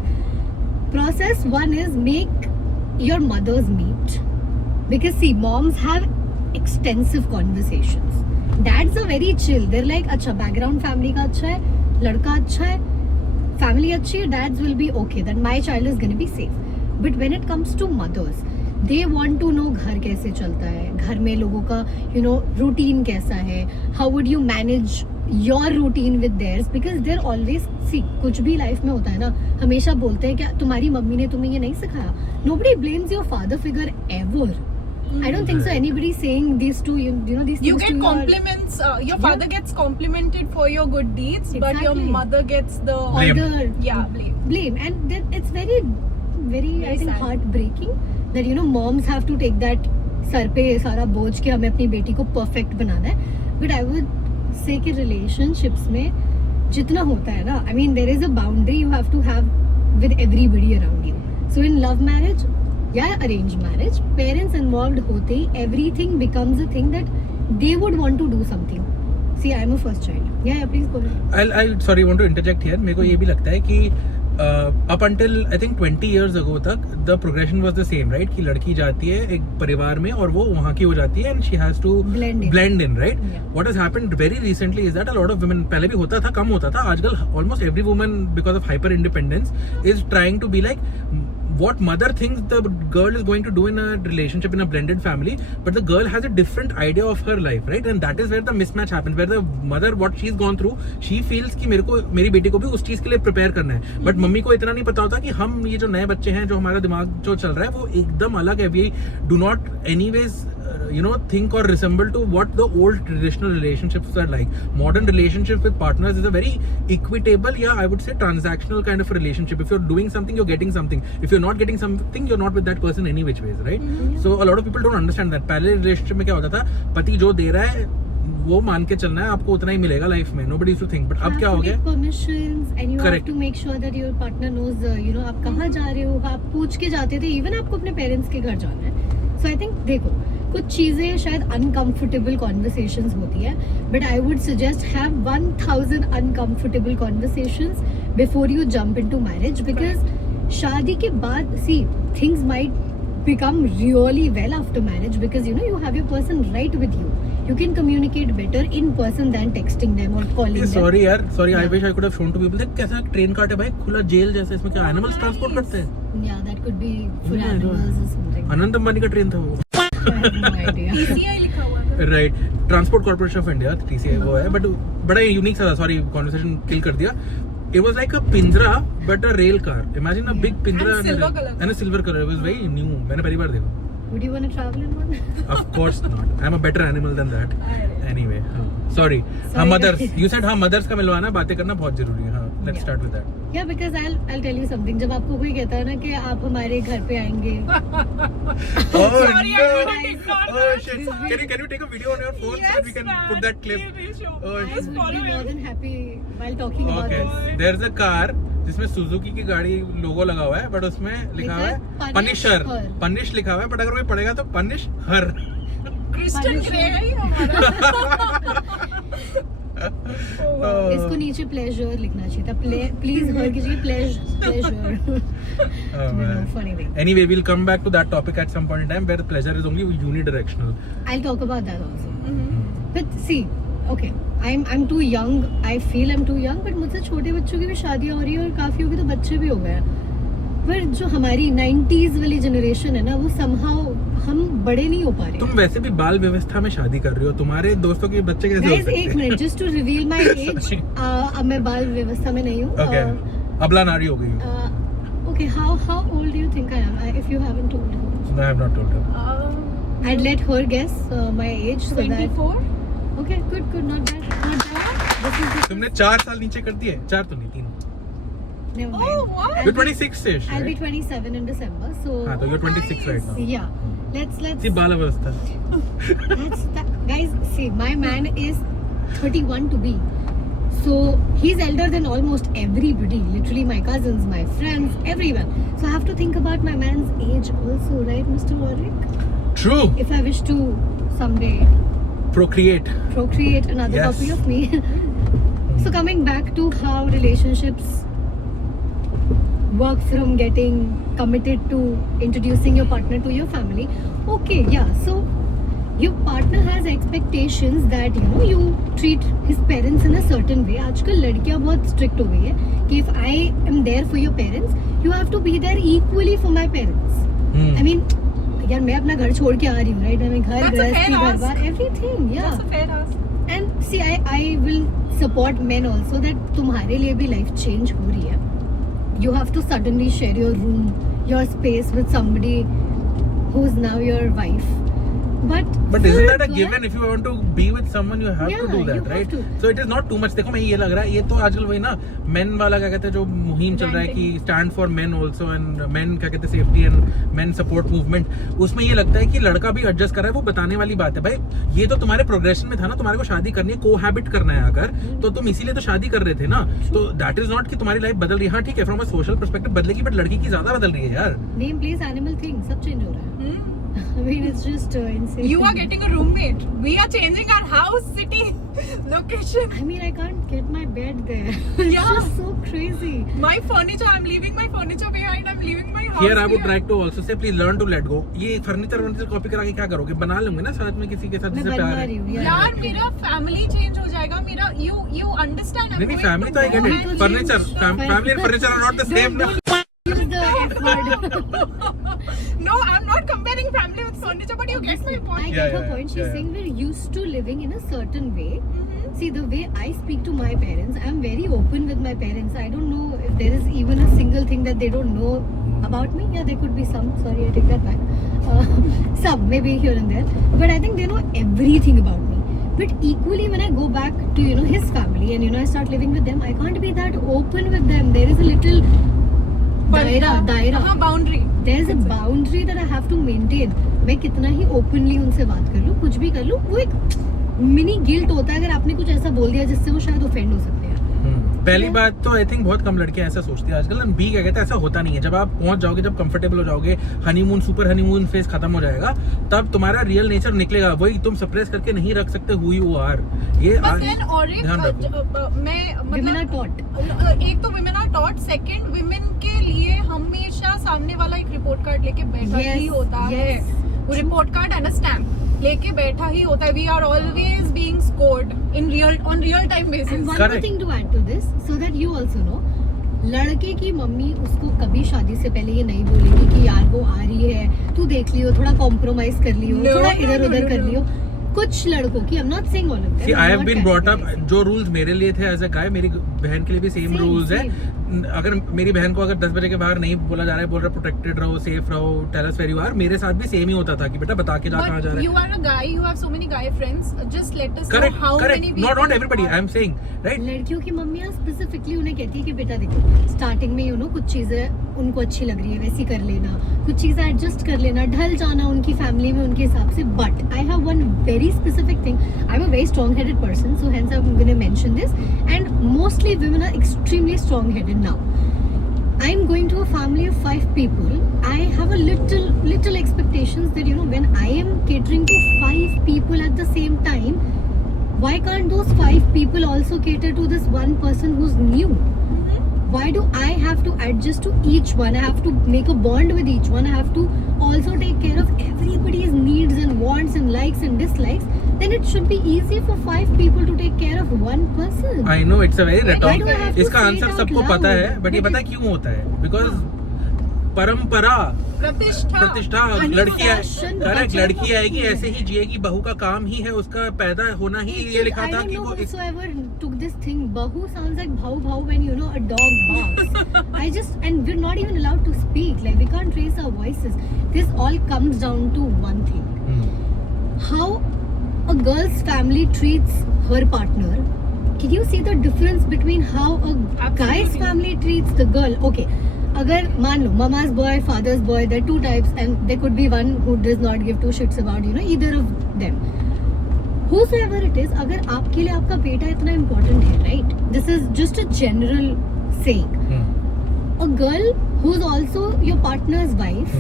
Process one is make your mothers meet, because see, moms have extensive conversations. Dads are very chill. They're like, अच्छा background family का अच्छा है, लड़का अच्छा है, family अच्छी है, dads will be okay, then my child is going to be safe. But when it comes to mothers, they want to know घर कैसे चलता है, घर में लोगों का routine कैसा है, how would you manage your routine with theirs, because they're always, see, कुछ भी life में होता है ना, हमेशा बोलते हैं क्या तुम्हारी मम्मी ने तुम्हें ये नहीं सिखाया. Nobody blames your father figure ever. I don't think so. Anybody saying these two, these You things to get you are- compliments. Your father gets complimented for your good deeds, but your Exactly. mother gets the all the blame. blame, and then it's very, very, I Very think, sad. heartbreaking that moms have to take that sir पे सारा बोझ के हमें अपनी बेटी को perfect बनाना है. But I would say कि relationships में जितना होता है ना, I mean there is a boundary you have to have with everybody around you. So in love marriage या arranged marriage, parents involved होते ही everything becomes a thing that they would want to do something. See, I am a first child. Yeah, please go ahead. I sorry, want to interject here. मेरे को ये भी लगता है कि up until I think 20 years ago तक the progression was the same, right? कि लड़की जाती है एक परिवार में और वो वहाँ की हो जाती है and she has to blend in, right? Yeah. What has happened very recently is that a lot of women, पहले भी होता था, कम होता था, आजकल almost every woman because of hyper independence is trying to be like what mother thinks the girl is going to do in a relationship in a blended family, but the girl has a different idea of her life, right? And that is where the mismatch happens, where the mother, what she's gone through, she feels कि मेरी बेटी को भी उस चीज के लिए prepare करना है, बट मम्मी को इतना नहीं पता होता कि हम ये जो नए बच्चे हैं, जो हमारा दिमाग जो चल रहा है वो एकदम अलग है. We do not anyways think or resemble to what the old traditional relationships are like. Modern relationships with partners is a very equitable, I would say transactional kind of a relationship. If you're doing something, you're getting something. If you're not getting something, you're not with that person any which ways, right? So a lot of people don't understand that. पहले relationship में क्या होता था, पति जो दे रहा है वो मान के चलना है, आपको उतना ही मिलेगा लाइफ में. Nobody used to think, but अब क्या हो गया? Permissions and you Correct. have to make sure that your partner knows, आप कहाँ जा रहे हो, आप पूछ के जाते थे, even आपको अपने पेरेंट्स के घर जाना है. So I think देखो कुछ चीजें शायद अनकंफर्टेबल कॉन्वर्सेशंस होती है, but I would suggest have 1000 uncomfortable conversations before you jump into marriage, because शादी के बाद see things might become really well after marriage because you have your person right with you. You can communicate better in person than texting them or calling them. Sorry यार, sorry, I Yeah. wish I could have shown to people. देख कैसा train काट है भाई, खुला jail जैसे, इसमें क्या एनिमल्स ट्रांसपोर्ट करते हैं? Yeah, that could be for Oh my animals or something. Anant Ambani का ट्रेन था वो. I have no idea. TCI लिखा हुआ था. Right, transport corporation of India, TCI वो है, बट बड़ा यूनिक सा था. सॉरी, कॉन्वर्सेशन किल कर दिया. It was like a Pindra but a rail car. Imagine a big Pindra And silver color. and a silver color. It was very new. मैंने पहली बार देखा. Would you want to travel in one? Of course not. I'm a better animal than that. Anyway, sorry. हाँ, Sorry, mothers. guys. You said हाँ, mothers का मिलवाना, बातें करना बहुत जरूरी है. हाँ, let's Yeah. start with that. Yeah, because I'll tell you something. जब आपको कोई कहता है ना कि आप हमारे घर पे आएंगे, Oh Sorry, I no! couldn't ignore Oh that. shit! Can you take a video on your phone so that we can put that clip? Please show. Oh, I Just would follow be more him. than happy while talking about Okay. this. There's a car जिसमें Suzuki की गाड़ी लोगो लगा हुआ है, but उसमें लिखा हुआ है Punish पनिशर. her. पनिश लिखा हुआ है, बट अगर कोई पढ़ेगा तो पनिश हर. Christian Grey है ये हमारा. Oh. इसको नीचे प्लेजर लिखना चाहिए था. प्लीज हर कीजिए pleasure. Oh, man. Funny thing. Anyway, we'll come back to that topic at some point in time where pleasure is only unidirectional. I'll talk about that also. But see, okay, I'm too young. I feel I'm too young. But मुझसे छोटे बच्चों की भी शादियाँ हो रही है और काफी होगी तो बच्चे भी हो गए. पर जो हमारी 90s वाली जनरेशन है ना, वो somehow हम बड़े नहीं हो पा रहे. तुम वैसे भी बाल व्यवस्था में शादी कर रहे हो, तुम्हारे दोस्तों के बच्चे कैसे हो Guys, सकते एक हैं? Minute, just to reveal my age. अब मैं बाल व्यवस्था में नहीं हूँ. Okay. अबला नारी हो गई हो. Okay, how old do you think I am? If you haven't told her. No, I have not told her. I'd let her guess my age so that. 24. Okay, good, not bad, not bad. This is the. तुमने 4 साल नीचे कर दिए. 4 तो नहीं, 3. Never Oh, mind. what? You're 26ish, I'll be right? 27 in December, so. हाँ, तो you're 26 right now. Yeah, let's. सी बाल अवस्था. Guys, see, my man is 31 to be. So he's elder than almost everybody. Literally, my cousins, my friends, everyone. So I have to think about my man's age also, right, Mr. Warwick? True. If I wish to someday Procreate. procreate another Yes. copy of me. So coming back to how relationships work from getting committed to introducing your partner to your family. Okay, yeah. So your partner has expectations that you treat his parents in a certain way. आजकल लड़कियां बहुत strict हो गई है कि if I am there for your parents, you have to be there equally for my parents. I mean, यार मैं अपना घर छोड़ के आ रही हूँ, right? मैं घर That's a गृहस्थी fair घर ask. Bar everything, yeah. That's a fair ask. And see, I will support men also that तुम्हारे लिए भी life change हो रही है. You have to suddenly share your room, your space with somebody who's now your wife. But isn't for that a girl- given? If you want to be with someone, you have to Yeah, do you that, have right? to. So it is not too much. देखो मैं ये लग रहा है, ये तो आजकल वही ना men वाला क्या कहते हैं जो मुहिम चल रहा है कि stand for men also and men क्या कहते हैं safety and men support movement. उसमें ये लगता है कि लड़का भी adjust कर रहा है, वो बताने वाली बात है. भाई ये तो तुम्हारे progression में था ना, तुम्हारे को शादी करनी है, cohabit करना है अगर, तो तुम इसीलिए तो शादी कर रहे थे ना. तो that is not कि तुम्हारी life बदल रही है. हाँ ठीक है, from a social perspective बदलेगी, but लड़की की ज्यादा बदल रही है यार. Name, place, animal, thing, सब change हो रहा है. I mean, it's just insane. You are getting a roommate. We are changing our house, city. Location. I mean, I can't get my bed there. It's Yeah. just so crazy. My furniture. I'm leaving my furniture behind. I'm leaving my house. Here I would behind. like to also say please learn to let go. ये furniture copy करा के क्या करोगे? बना लूंगे ना साथ में किसी के साथ मैं जिससे बनवा प्यार रही है. हूँ यार मेरा फैमिली चेंज हो जाएगा मेरा you understand I'm नहीं going फैमिली to तो I get go it. and furniture change- family and furniture are not the same ना. Use the F word. No, I'm not comparing family with furniture, but you get my I point. get Yeah, her yeah, point. She's yeah. saying we're used to living in a certain way. Mhm. See, the way I speak to my parents, I'm very open with my parents. I don't know if there is even a single thing that they don't know about me. Yeah, there could be some. Sorry, I take that back. Some, maybe here and there. But I think they know everything about me. But equally, when I go back to his family and I start living with them, I can't be that open with them. There is a little daira. हाँ, boundary. There is a boundary that I have to maintain. मैं कितना ही openly उनसे बात कर लूँ, कुछ भी कर लूँ, वो एक मिनी गिल्ट होता है अगर आपने कुछ ऐसा बोल दिया जिससे वो शायद ऑफेंड हो सकते हैं. पहली बात तो आई थिंक बहुत कम लड़कियां ऐसा सोचती है आजकल. भी क्या कहते हैं, ऐसा होता नहीं है. जब आप पहुंच जाओगे, जब कंफर्टेबल हो जाओगे, हनीमून सुपर हनीमून फेज खत्म हो जाएगा, तब तुम्हारा रियल नेचर निकलेगा. वही तुम सप्रेस करके नहीं रख सकते हु यू आर. ये But then और एक ध्यान रखो. मैं Women are मतलब taught. एक तो women are taught, second women के लिए हमेशा सामने वाला एक रिपोर्ट कार्ड लेके बैठा Yes, ही होता है. yes. वो रिपोर्ट कार्ड एंड स्टैम्प लेके बैठा ही होता है. We are always being scored in real time And basis. one Correct. more thing to add to this, so that you also know, लड़के की मम्मी उसको कभी शादी से पहले ये नहीं बोलेगी कि यार वो आ रही है, तू देख लियो, थोड़ा कॉम्प्रोमाइज कर लियो, No, थोड़ा no, इधर no, उधर no, कर no. लियो. कुछ लड़कों की, I'm not saying all of them. See, I I'm have not been brought up. categorizing. जो रूल्स मेरे लिए थे एज अ गाय, मेरी बहन के लिए भी सेम Same, रूल्स है. same. अगर मेरी बहन को अगर 10 बजे के बाहर नहीं बोला जा रहा है, बोल रहा है प्रोटेक्टेड रहो, सेफ रहो, tell us where you are, मेरे साथ भी सेम ही होता था कि बेटा बता के जा कहाँ जा But रहा you है. are a guy, you have so many guy friends. Just let us correct know how correct. many people. Not everybody, I am saying right. लड़कियों की मम्मियाँ स्पेसिफिकली उन्हें कहती है कि बेटा देखो, स्टार्टिंग में कुछ चीजें उनको अच्छी लग रही है वैसी कर लेना, कुछ चीजें एडजस्ट कर लेना, ढल जाना उनकी फैमिली में उनके हिसाब से. But I have one very specific thing. I am a very strong headed person, so hence I am gonna mention this. And mostly women are extremely strong headed now. I'm going to a family of 5 people. I have a little expectations that when I am catering to 5 people at the same time, why can't those 5 people also cater to this one person who's new? Why do I have to adjust to each one? I have to make a bond with each one. I have to also take care of everybody's needs and wants and likes and dislikes. Then it should be easy for 5 people to take care of one person. I know it's a very Why do I रेटॉरिक. have to इसका say it answer out सबको loud? पता है, but ये पता है क्यों होता है? बिकॉज परंपरा, प्रतिष्ठा. लड़की अनुशासन, करेक्ट, बचपन लड़की में आएगी है. ऐसे ही जिएगी, बहू का काम ही है, उसका पैदा होना ही ये लिखा I था don't कि know वो whosoever took this thing. Bahu sounds like bhau bhau when a dog barks. And we're not even allowed to speak. Like we can't raise our voices. This all comes down to one thing: how a girl's family treats her partner. Can you see the difference between how a guy's Absolutely. family treats the girl? Okay. अगर मान लो mama's boy, father's boy, there are 2 types, and there could be one who does not give 2 shits about either of them. Whosoever it is, अगर आपके लिए आपका बेटा इतना important है, right? This is just a general saying. A girl who's also your partner's wife,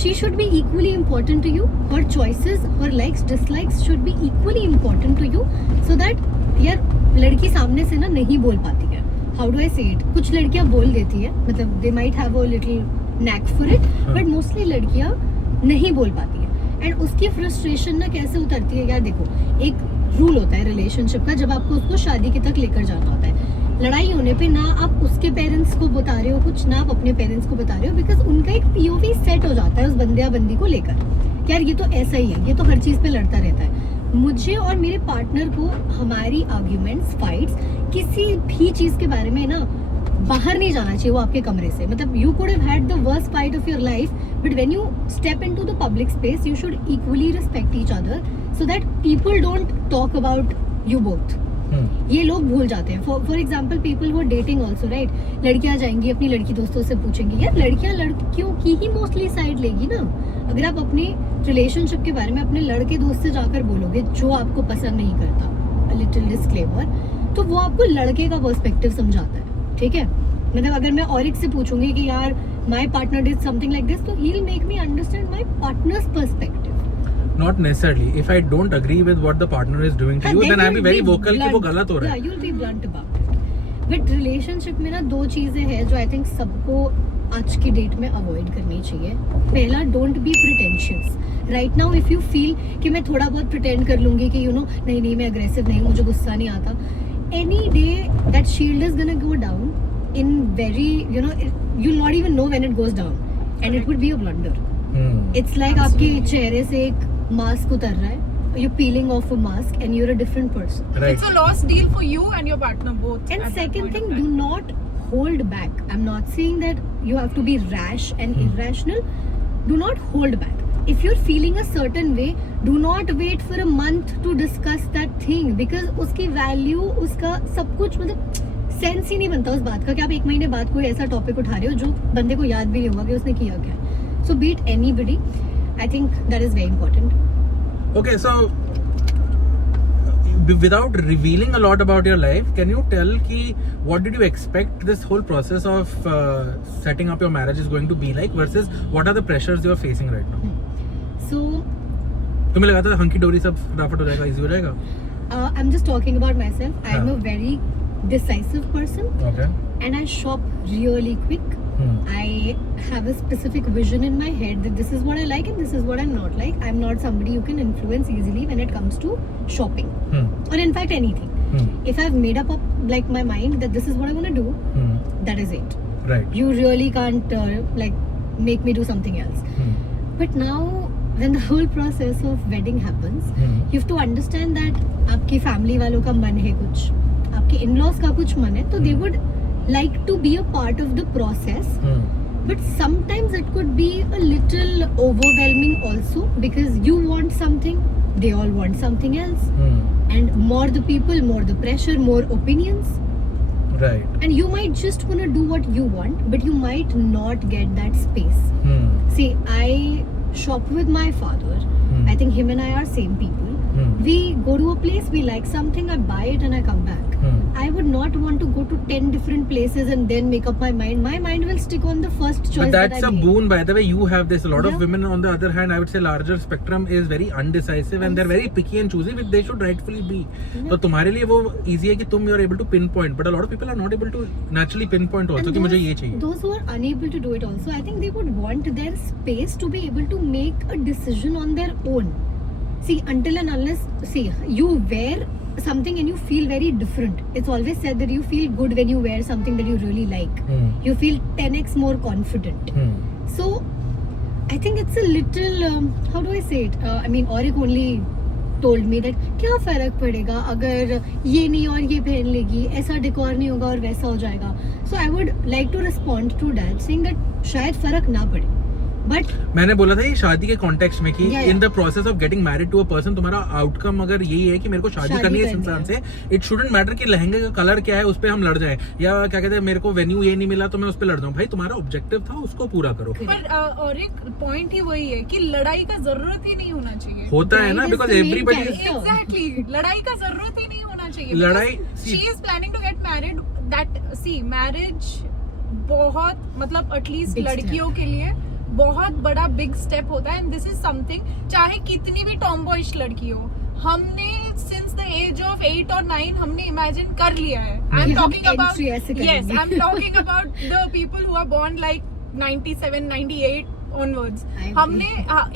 she should be equally important to you. Her choices, her likes, dislikes should be equally important to you, so that यार लड़की सामने से ना नहीं बोल पाती है. How do I say it? कुछ लड़कियां बोल देती है, मतलब they might have a little knack for it, but mostly लड़कियां नहीं बोल पाती है. एंड उसकी फ्रस्ट्रेशन ना कैसे उतरती है? यार देखो, एक रूल होता है रिलेशनशिप का, जब आपको उसको शादी के तक लेकर जाना होता है, लड़ाई होने पे ना आप उसके पेरेंट्स को बता रहे हो कुछ, ना आप अपने पेरेंट्स को बता रहे हो, बिकॉज उनका एक पीओवी सेट हो जाता है उस बंदे या बंदी को लेकर. यार ये तो ऐसा ही है, ये तो हर चीज़ पे लड़ता रहता है. मुझे और मेरे पार्टनर को हमारी आर्ग्यूमेंट्स, फाइट्स, किसी भी चीज़ के बारे में ना बाहर नहीं जाना चाहिए वो आपके कमरे से. मतलब you could have had the worst fight of your life, but when you step into the public space you should equally respect each other, so that people don't talk about you both. ये लोग भूल जाते हैं. For example people who are dating also, right? लड़कियां जाएंगी अपनी लड़की दोस्तों से पूछेंगी. यार लड़कियां लड़कियों की ही मोस्टली साइड लेगी ना. अगर आप अपने रिलेशनशिप के बारे में अपने लड़के दोस्त से जाकर बोलोगे जो आपको पसंद नहीं करता, अ लिटिल डिस्क्लेमर, तो वो आपको लड़के का पर्सपेक्टिव समझाता है. ठीक है, मतलब अगर मैं औरिक से पूछूंगी कि यार my partner did something like this, तो he will make me understand my partner's perspective. Not necessarily. If I don't agree with what the partner is doing to you, then I'll be very vocal कि वो गलत हो रहा है. Yeah, you'll be blunt about it. But relationship में ना दो चीजें हैं जो I think सबको आज की डेट में अवॉइड करनी चाहिए. पहला, don't be pretentious. Right now if you feel कि मैं थोड़ा बहुत pretend कर लूंगी कि you know नहीं मैं aggressive नहीं, मुझे गुस्सा नहीं आता. Any day that shield is gonna go down in very, you know, you'll not even know when it goes down, and it would be a blunder. It's like आपके चेहरे से एक मास्क उतर रहा है. You're peeling off a mask and you're a different person. Right. It's a lost deal for you and your partner both. And at that second point thing, of do time. not hold back. I'm not saying that you have to be rash and irrational. Do not hold back. If you're feeling a certain way, do not wait for a month to discuss that thing, because उसकी value, उसका सब कुछ मतलब sense ही नहीं बनता उस बात का कि आप एक महीने बाद कोई ऐसा टॉपिक उठा रहे हो जो बंदे को याद भी नहीं होगा कि उसने किया क्या. So be it anybody, I think that is very important. Okay, so without revealing a lot about your life, can you tell ki what did you expect this whole process of setting up your marriage is going to be like versus what are the pressures you are facing right now? So तुम्हें लगा था hunky डोरी सब फटाफट हो जाएगा, easy हो जाएगा? I'm just talking about myself. I am हाँ. a very decisive person Okay. and I shop really quick. I have a specific vision in my head that this is what I like and this is what I'm not like. I'm not somebody you can influence easily when it comes to shopping or in fact anything. If I've made up like my mind that this is what I want to do, that is it. Right. You really can't like make me do something else. But now when the whole process of wedding happens, you have to understand that आपकी family वालों का मन है कुछ, आपके in-laws का कुछ मन है, तो they would like to be a part of the process. But sometimes it could be a little overwhelming also, because you want something, they all want something else, and more the people, more the pressure, more opinions, Right. and you might just want to do what you want, but you might not get that space. See, I shop with my father. I think him and I are same people. We go to a place, we like something, I buy it and I come back. I would not want to go to 10 different places and then make up my mind. My mind will stick on the first choice. But that's that I a make. boon, by the way. You have this. A lot of Yeah. women, on the other hand, I would say larger spectrum is very undecisive and they're very picky and choosy, which they should rightfully be. तो तुम्हारे लिए वो easy है कि तुम you're able to pinpoint, but a lot of people are not able to naturally pinpoint also And कि मुझे ये चाहिए. those who are unable to do it also, I think they would want their space to be able to make a decision on their own. See, until and unless, see, you wear something and you feel very different. It's always said that you feel good when you wear something that you really like. You feel 10x more confident. So, I think it's a little, how do I say it? I mean, Auric only told me that क्या फर्क पड़ेगा अगर ये नहीं और ये पहन लेगी, ऐसा डेकोर नहीं होगा और वैसा हो जाएगा. So I would like to respond to that saying that शायद फर्क ना पड़े. But मैंने बोला था ये शादी के कॉन्टेक्स्ट में कि Yeah, in yeah. The process of getting married to a person तुम्हारा आउटकम अगर यही है कि मेरे को शादी करनी है इस इंसान से, इट शुडंट मैटर कि लहंगे का कलर क्या है उस पे हम लड़ जाए, या क्या कहते हैं मेरे को वेन्यू ये नहीं मिला तो मैं उस पे लड़ जाऊं. भाई तुम्हारा ऑब्जेक्टिव था, उसको पूरा करो. पर और एक पॉइंट ही वही है कि लड़ाई का जरूरत ही नहीं होना चाहिए. होता है ना, Bride is because the main everybody character. Exactly. लड़ाई का जरूरत ही नहीं होना चाहिए. लड़ाई- she is planning to get married. That see marriage बहुत मतलब एटलीस्ट Big step. लड़कियों के लिए बहुत बड़ा बिग स्टेप होता है. एंड दिस इज समथिंग, चाहे कितनी भी टॉमबॉयिश लड़की हो, हमने सिंस द एज ऑफ 8 और 9 हमने इमेजिन कर लिया है. I am um talking about, entry ऐसे करेंगे. Yes, I am talking about the people who are born like 97 98 onwards. I agree. हमने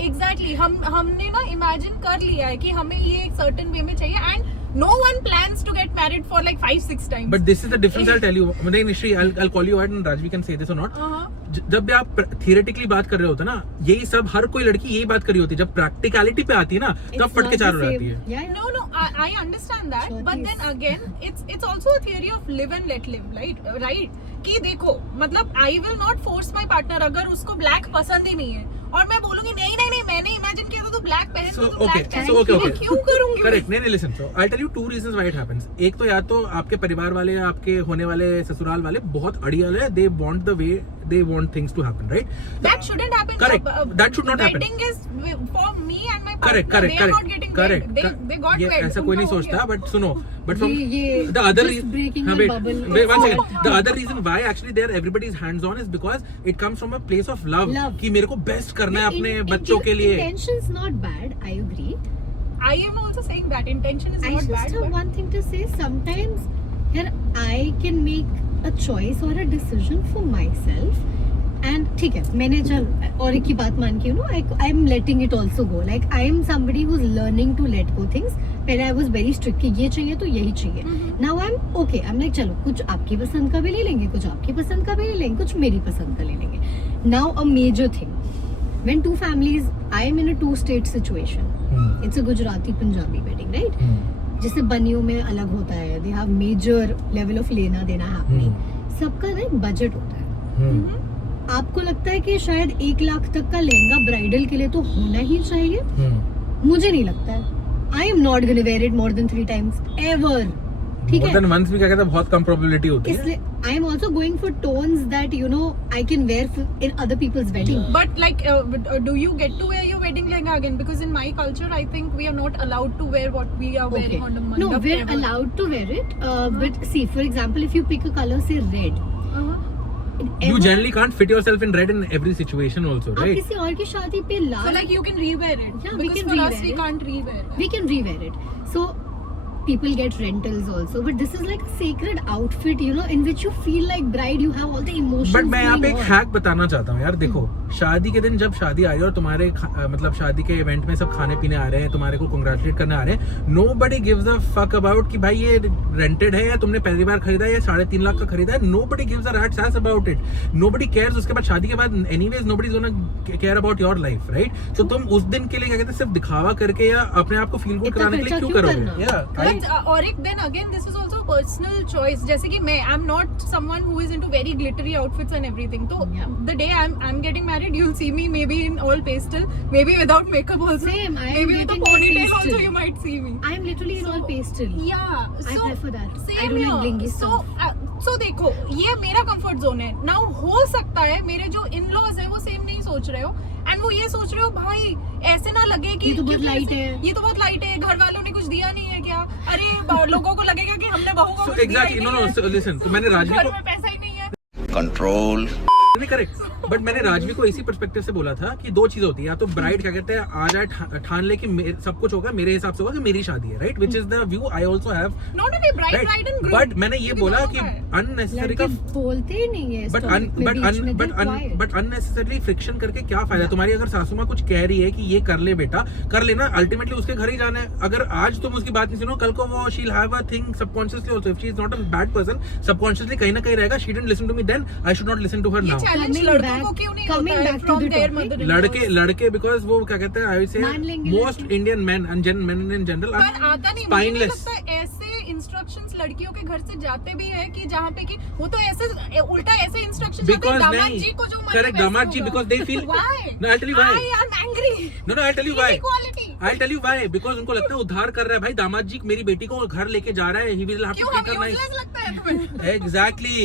एग्जैक्टली हमने ना इमेजिन कर लिया है कि हमें ये एक सर्टेन वे में चाहिए. And no one plans to get married for like 5-6 times. But this is the difference. I'll tell you. नहीं Nishri, I'll call you out and Raj, we can say this or not. जब भी आप थियरेटिकली बात कर रहे होते ना, यही सब हर कोई लड़की यही बात कर रही होती है. जब प्रैक्टिकलिटी पे आती है ना, तब it's फट के not चार हो the जाती same. है. Yeah, yeah. No, I understand that, Sure, but please. then again, it's also a theory of live and let live, right? कि देखो, मतलब I will not force my partner अगर उसको black पसंद ही नहीं है और मैं बोलूंगी नहीं मैंने इमेजिन किया था तू ब्लैक पहन So, तो okay, ब्लैक पहन. so, okay. मैं क्यों करूंगी? करेक्ट. नहीं listen, so I'll tell you 2 reasons why it happens. एक तो या तो आपके परिवार वाले, आपके होने वाले ससुराल वाले बहुत अड़ियल है. They want the way they want things to happen, right? That shouldn't happen. Correct. That should not happen. Wedding is for me and my partner. Correct. They are not getting Correct. wed. They got ये wed. ऐसा कोई नहीं उनका हो सोचता, गया. but सुनो, but from ये the other just breaking हाँ, the wait, bubble. wait, one second. The other reason why actually there everybody is hands on is because it comes from a place of love. Love. कि मेरे को best करना है अपने बच्चों के लिए। Intention's not bad, I agree. I am also saying that intention is I not just bad. have But one thing to say. Sometimes, here I can make a choice or a decision for myself. And ठीक है, मैंने चल और एक की बात मान के I am letting it also go. Like I am somebody who's learning to let go things. पहले I was very strict कि ये चाहिए तो यही चाहिए. Now I'm okay. I'm like चलो कुछ आपकी पसंद का भी ले लेंगे, कुछ आपकी पसंद का भी ले लेंगे, कुछ मेरी पसंद का ले लेंगे. Now a major thing. When two families, I am in a two-state situation. It's a Gujarati Punjabi wedding, right? जैसे बनियों में अलग होता है. They have major level of लेना देना happening. सबका ना एक बजट होता है. आपको लगता है कि शायद 1 लाख तक का लहंगा ब्राइडल के लिए तो होना ही चाहिए. मुझे नहीं लगता है. I am not gonna wear it more than 3 times ever. ठीक है. More than once भी क्या कहते हैं, बहुत कम probability होती है. इसलिए I am also going for tones that I can wear in other people's wedding. But like, do you get to wear your wedding lehenga again? Because in my culture, I think we are not allowed to wear what we are wearing on the mandap. No, we're ever. allowed to wear it. But see, for example, if you pick a color, say red. You generally can't fit yourself in red in every situation also, आप right? किसी और की शादी पे So Lal like you can rewear it. Yeah, we because can for us, rewear we it. can't rewear it. we can rewear it. So people get rentals also, but this is like a sacred outfit, in which you feel like bride. You have all the emotions. But मैं यहाँ पे going एक on. Hack बताना चाहता हूँ यार. देखो, शादी के दिन जब शादी आ रही है और तुम्हारे मतलब शादी के इवेंट में सब खाने पीने आ रहे हैं, तुम्हारे को कंग्रेचुलेट करने आ रहे हैं, nobody gives a fuck about कि भाई ये रेंटेड है या तुमने पहली बार खरीदा है या 3.5 लाख का खरीदा है. Nobody gives a rat's ass about it. Nobody cares. उसके बाद शादी के बाद anyways nobody's gonna care about your life, right? तो तुम उस दिन के लिए क्या कहते हैं, सिर्फ दिखावा करके या अपने आप को फील गुड इतना कराने के लिए खर्चा क्यों क्यों करोगे? करना? Yeah, But और एक then again this is also a personal choice. जैसे कि मैं I'm not someone who is into very glittery outfits and everything. तो Yeah. the day I'm getting married, you'll see me maybe in all pastel, maybe without makeup also. Same, I am maybe with a getting all ponytail pastel. also you might see me. I am literally in all pastel. Yeah, I so prefer that. same I don't like here. blingy So stuff. so देखो, ये मेरा comfort zone है. Now हो सकता है मेरे जो in-laws है वो सेम नहीं सोच रहे हो एंड वो ये सोच रहे हो भाई ऐसे ना लगे कि ये तो बहुत क्योंकि लाइट ऐसे- है. ये तो बहुत लाइट है, घर वालों ने कुछ दिया नहीं है क्या? अरे लोगों को लगेगा कि हमने बहू को So कुछ दिया ही exactly, no, नहीं no. So listen, तो मैंने है. राजवी घर को में पैसा ही नहीं है. कंट्रोल नहीं करेक्ट, बट मैंने राजवी को इसी पर्सपेक्टिव से बोला था कि 2 चीजें होती है. या तो ब्राइड क्या कहते हैं आ जाए ठान ले कि सब कुछ होगा मेरे हिसाब से होगा कि मेरी शादी है, right? Which is the view I also have, Not only bride and groom. But मैंने ये क्योंकि बोला दोनों कि का है. अननेसेसरी लड़के का बोलते ही नहीं है बट topic में बीच में, they're quiet. But unnecessary friction करके क्या फायदा? तुम्हारी अगर सासू माँ कुछ कह रही है कि ये कर ले बेटा, कर लेना. अल्टीमेटली उसके घर ही जाना है. अगर आज तुम उसकी बात नहीं सुनो, कल को वो she'll have a thing subconsciously also. If she is not a bad person, subconsciously कहीं ना कहीं रहेगा she didn't listen to me, then I should not listen to her ये नाउ. चैलेंज Coming लड़कों back- को क्यों नहीं coming होता है back to from the their topic. mother-in-laws? लड़के बिकॉज वो क्या कहते हैं, आई से मान लेंगे मोस्ट लड़के. Indian man and main in general पर आता नहीं, मुझे नहीं स्पाइनलेस. लगता ऐसे इंस्ट्रक्शंस लड़कियों के घर से जाते भी है कि जहाँ पे कि वो तो ऐसे उल्टा ऐसे इंस्ट्रक्शंस जाते हैं Because दामाद नहीं, जी को जो correct, दामाद जी, because they feel- why No, I'll tell you why. I am angry. No, I'll tell you why. Inequality. I'll tell you why. Because उनको लगता है उद्धार कर रहा है भाई. दामाद जी मेरी बेटी को घर लेके जा रहा है. He will have to क्यों take हम her nice. useless लगता है तुम्हें? Exactly.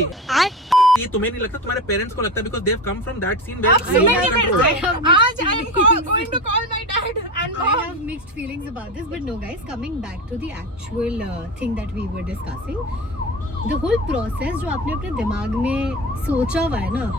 ये तुम्हें नहीं लगता, तुम्हारे पेरेंट्स को लगता है because they've come from that scene where आप they सुने have नहीं control. मेरे I have से. आज I am mixed feelings. going to call my dad and I mom. have mixed feelings about this, but no, guys. Coming back to the actual thing that we were discussing, the whole process जो आपने अपने दिमाग में सोचा हुआ है ना,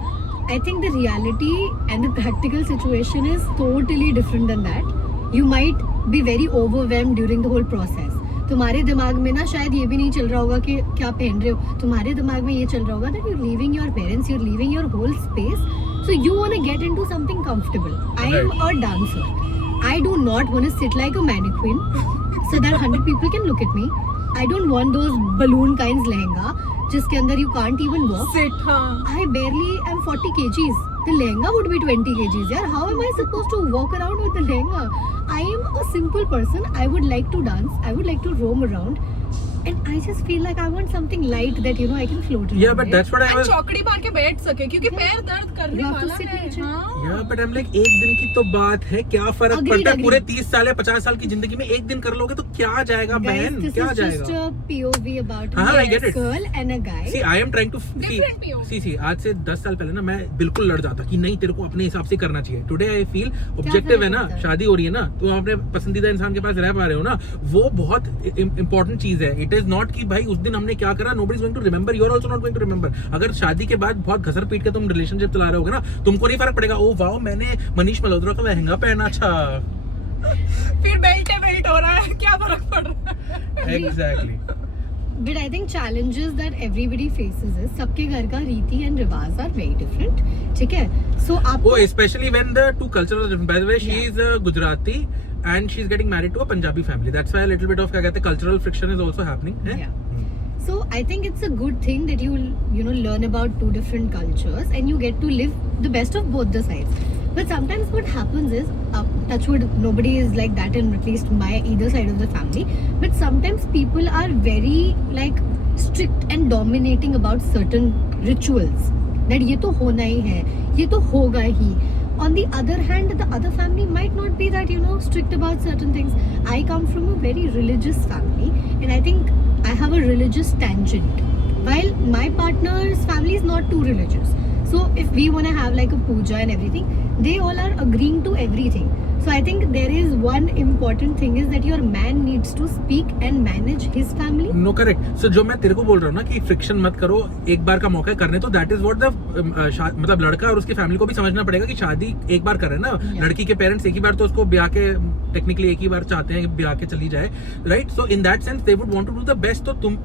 I think the reality and the practical situation is totally different than that. You might be very overwhelmed during the whole process. तुम्हारे दिमाग में ना शायद ये भी नहीं चल रहा होगा कि क्या पहन रहे हो. तुम्हारे दिमाग में ये चल रहा होगा that you're leaving your parents, you're leaving your whole space, so you want to get into something comfortable. I am a dancer. I do not want to sit like a mannequin so that 100 people can look at me. I don't want those balloon kinds lehenga जिसके अंदर you can't even walk. Sit, हाँ. I barely am 40 kgs. The lehenga would be 20 kgs. Yeah, how am I supposed to walk around with the lehenga? I am a simple person. I would like to dance. I would like to roam around. And I just feel like I want something light that I can float around. Yeah, but with. that's what I And was. चौकड़ी मार के बैठ सके क्योंकि पैर दर्द करने You have to वाला sit है. in chair. हाँ. Yeah, but I'm like एक दिन की तो बात है, क्या फर्क Agreed, पड़ता है? agreed. पूरे 30 साल या 50 साल की जिंदगी में एक दिन कर लोगे तो क्या जाएगा Guys, बहन, this क्या is just जाएगा? a POV about हाँ, I a get it. girl and a guy. See, I am trying to Different POV. see, आज से 10 साल पहले ना मैं बिल्कुल लड़ जाता कि नहीं तेरे को अपने हिसाब से करना चाहिए. Today I feel objective है ना, पड़ता है? शादी हो रही है ना, तो आप अपने पसंदीदा इंसान के पास रह पा रहे हो ना, वो बहुत इम्पोर्टेंट चीज है. It इट इज नॉट कि भाई उस दिन हमने क्या करा, nobody is going to remember, you are also not going to remember. अगर शादी के बाद बहुत घसर पीट के तुम रिलेशनशिप चला रहे होगे ना, तुमको नहीं फर्क पड़ेगा, ओ वाओ मैंने मनीष मल्होत्रा का लहंगा पहना, अच्छा फिर बेल्ट हो रहा है, क्या फर्क पड़ रहा है? Exactly. But I think challenges that everybody faces is सबके घर का रीति and रिवाज are very different, ठीक है? So आप Oh, especially when the two cultures are different. By the way, she Yeah. is Gujarati and she's getting married to a Punjabi family. That's why a little bit of क्या कहते हैं cultural friction is also happening. है? Yeah. So I think it's a good thing that you know learn about two different cultures and you get to live the best of both the sides. But sometimes what happens is, touchwood, nobody is like that in at least my either side of the family. But sometimes people are very like strict and dominating about certain rituals. That ये तो होना ही है, ये तो होगा ही. On the other hand, the other family might not be that strict about certain things. I come from a very religious family, and I think I have a religious tangent. While my partner's family is not too religious. So if we want to have like a puja and everything, they all are agreeing to everything. So I think there is one important thing is that your man needs to speak and manage his family. No, correct. So जो मैं तेरे को बोल रहा हूँ ना कि friction मत करो, एक बार का मौका करने, तो दैट इज व्हाट द मतलब लड़का और उसकी फैमिली को भी समझना पड़ेगा कि शादी एक बार कर रहे हैं ना, Yeah. लड़की के पेरेंट्स एक ही बार तो उसको ब्याह के टेक्निकली एक ही बार चाहते हैं कि ब्याह के चली जाए, right? So in that sense they would want to do the best. तो तुम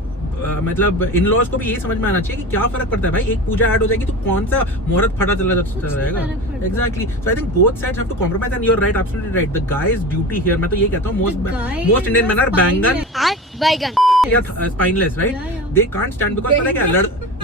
मतलब इन लॉज को भी यही समझ में आना चाहिए कि क्या फर्क पड़ता है भाई, एक पूजा ऐड हो जाएगी तो कौन सा मुहूर्त फटा चला जाएगा। फर्क पड़ता। Exactly. So I think both sides have to compromise and you are right, absolutely right. The guys duty here, मैं तो ये कहता हूँ मोस्ट इंडियन मैन आर बैंगन या spineless, right? Yeah, yeah. They can't stand because पता है क्या,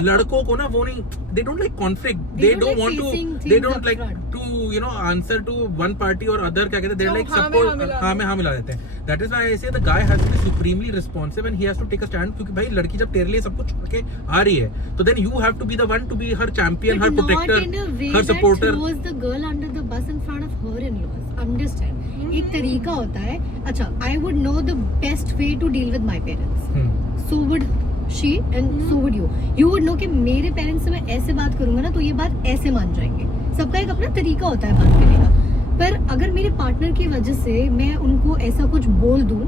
लड़कों को ना वो नहीं, they don't like conflict, they don't don't like want to, facing they things don't up like front. To answer to one party और अदर, क्या कहते हैं, दे तो लाइक हाँ में सपोज हाँ मिला हाँ में हाँ मिला देते हैं। That is why I say the guy has to be supremely responsive and he has to take a stand, क्योंकि भाई लड़की जब तेरे लिए सब कुछ छोड़ के आ रही है तो then you have to be the one to be her champion, her But not in a protector, way her that supporter. throws the girl under the bus in front of her in-laws. Understand? एक तरीका होता है, अच्छा, I would know the best way to deal with my parents. So would she and so would you. You would know कि मेरे parents से मैं ऐसे बात करूंगा ना तो ये बात ऐसे मान जाएंगे। सबका एक अपना तरीका होता है बात करने का। पर अगर मेरे पार्टनर की वजह से मैं उनको ऐसा कुछ बोल दूं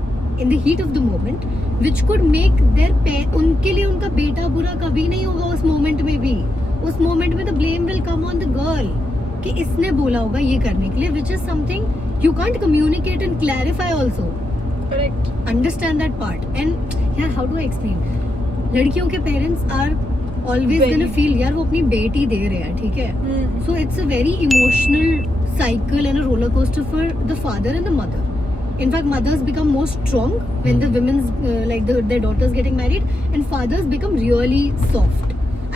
in the heat of the moment, which could make their उनके लिए उनका बेटा बुरा कभी नहीं होगा उस मोमेंट में भी। उस मोमेंट में the blame will come on the girl कि इसने बोला होगा ये करने के लिए, which is something you can't communicate and clarify also. Correct. Understand that part. And यार how do I explain? लड़कियों के parents are always Very. Gonna feel यार वो अपनी बेटी दे रहे हैं, ठीक है? So it's a very emotional cycle and a roller coaster for the father and the mother. In fact, mothers become more strong when the women's their daughters getting married, and fathers become really soft.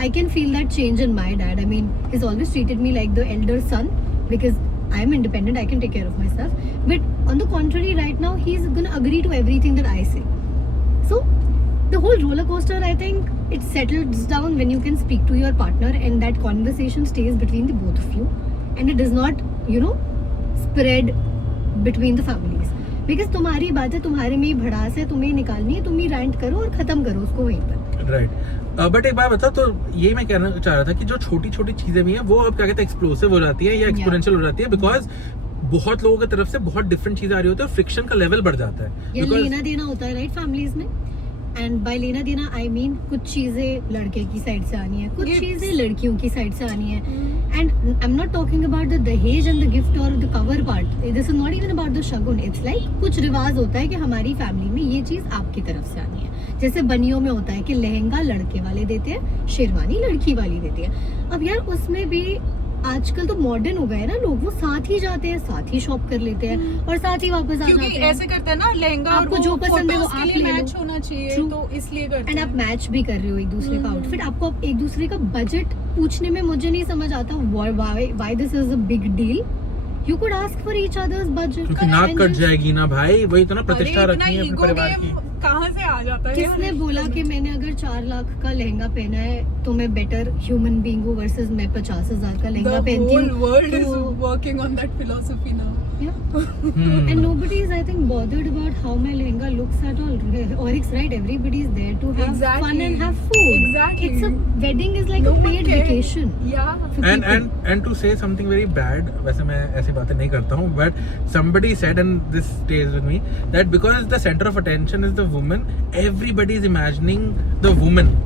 I can feel that change in my dad. I mean, he's always treated me like the elder son because I am independent. I can take care of myself. But on the contrary, right now he's gonna agree to everything that I say. So the whole roller coaster, I think, it settles down when you can speak to your partner and that conversation stays between the both of you, and it does not, spread between the families. Because तुम्हारी बात है, तुम्हारे में ही भड़ास है, तुम्हें निकालनी है, तुम ही रेंट करो और खत्म करो उसको वहीं पर। राइट। बट एक बात बता, तो ये मैं कहना चाह रहा था कि जो छोटी छोटी चीजें भी हैं वो अब क्या कहते हैं एक्सप्लोसिव हो जाती है या एक्सपोनेंशियल हो जाती है, बिकॉज बहुत लोगों की तरफ से बहुत डिफरेंट चीजें आ रही होती है और फ्रिक्शन का लेवल बढ़ जाता है। ये Because- लेना देना होता है राइट फैमिलीज में, एंड बाय लेना देना आई मीन कुछ चीजें लड़के की साइड से आनी है, कुछ Gifts. चीजें लड़कियों की साइड से आनी है। And I am not talking about the दहेज एंड द गिफ्ट और the cover part, this is not even about the Shagun. It's like कुछ रिवाज होता है कि हमारी फैमिली में ये चीज आपकी तरफ से आनी है। जैसे बनियों में होता है कि लहंगा लड़के वाले देते हैं, शेरवानी लड़की वाली देती है। अब यार उसमें भी आजकल तो मॉडर्न हो गए ना लोग, वो साथ ही जाते हैं, साथ ही शॉप कर लेते हैं और साथ ही वापस आ जाते क्योंकि हैं। ऐसे करते हैं ना, लहंगा और आपको वो जो पसंद है वो photos आप के लिए ले लो। मैच होना चाहिए, True. तो इसलिए करते एंड हैं। आप मैच भी कर रहे हो एक दूसरे का आउटफिट। आपको अब एक दूसरे का बजट पूछने में मुझे नहीं समझ आता why this is a big deal. You could ask for each others budget. क्योंकि नाक कट जाएगी ना भाई, वही तो ना प्रतिष्ठा अरे, रखनी है इतना अपने ego परिवार की। game कहाँ से आ जाता है? किसने बोला कि मैंने अगर 4 लाख का लहंगा पहना है तो मैं बेटर ह्यूमन बीइंग हूँ वर्सेस मैं 50,000 का लहंगा The पहनती whole world is हूँ? working on that philosophy now. Yeah. And nobody is, I think, bothered about how my lehenga looks at all. Oryx, right? Everybody is there to have Exactly. fun and have food. Exactly. It's a wedding is like No a one paid cares. vacation. Yeah. For people. and to say something very bad, वैसे मैं ऐसी बातें नहीं करता हूँ, but somebody said, and this stays with me, that because the center of attention is the woman, everybody is imagining the woman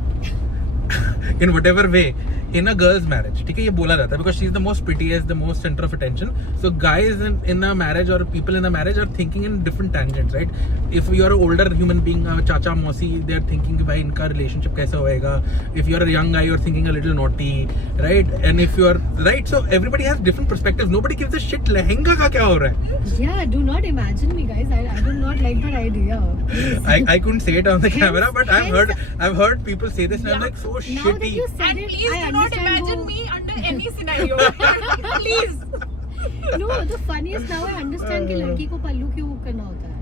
in whatever way in a girl's marriage. ठीक है, ये बोला जाता है because she is the most prettiest, the most center of attention. So guys in a marriage or people in a marriage are thinking in different tangents, right? If you are an older human being, चाचा मौसी, they are thinking कि भाई इनका relationship कैसा होएगा. If you are a young guy, you are thinking a little naughty, right? And if you are right, so everybody has different perspectives. Nobody gives a shit lehenga का क्या हो रहा है. Yeah, do not imagine me, guys. I do not like that idea. Please. I couldn't say it on the camera, but hence- I've heard people say this and I'm like so Now shitty. that you said And it, please I do not understand imagine wo- me under any scenario. Please. No, the funniest now I understand कि लड़की को पल्लू क्यों करना होता है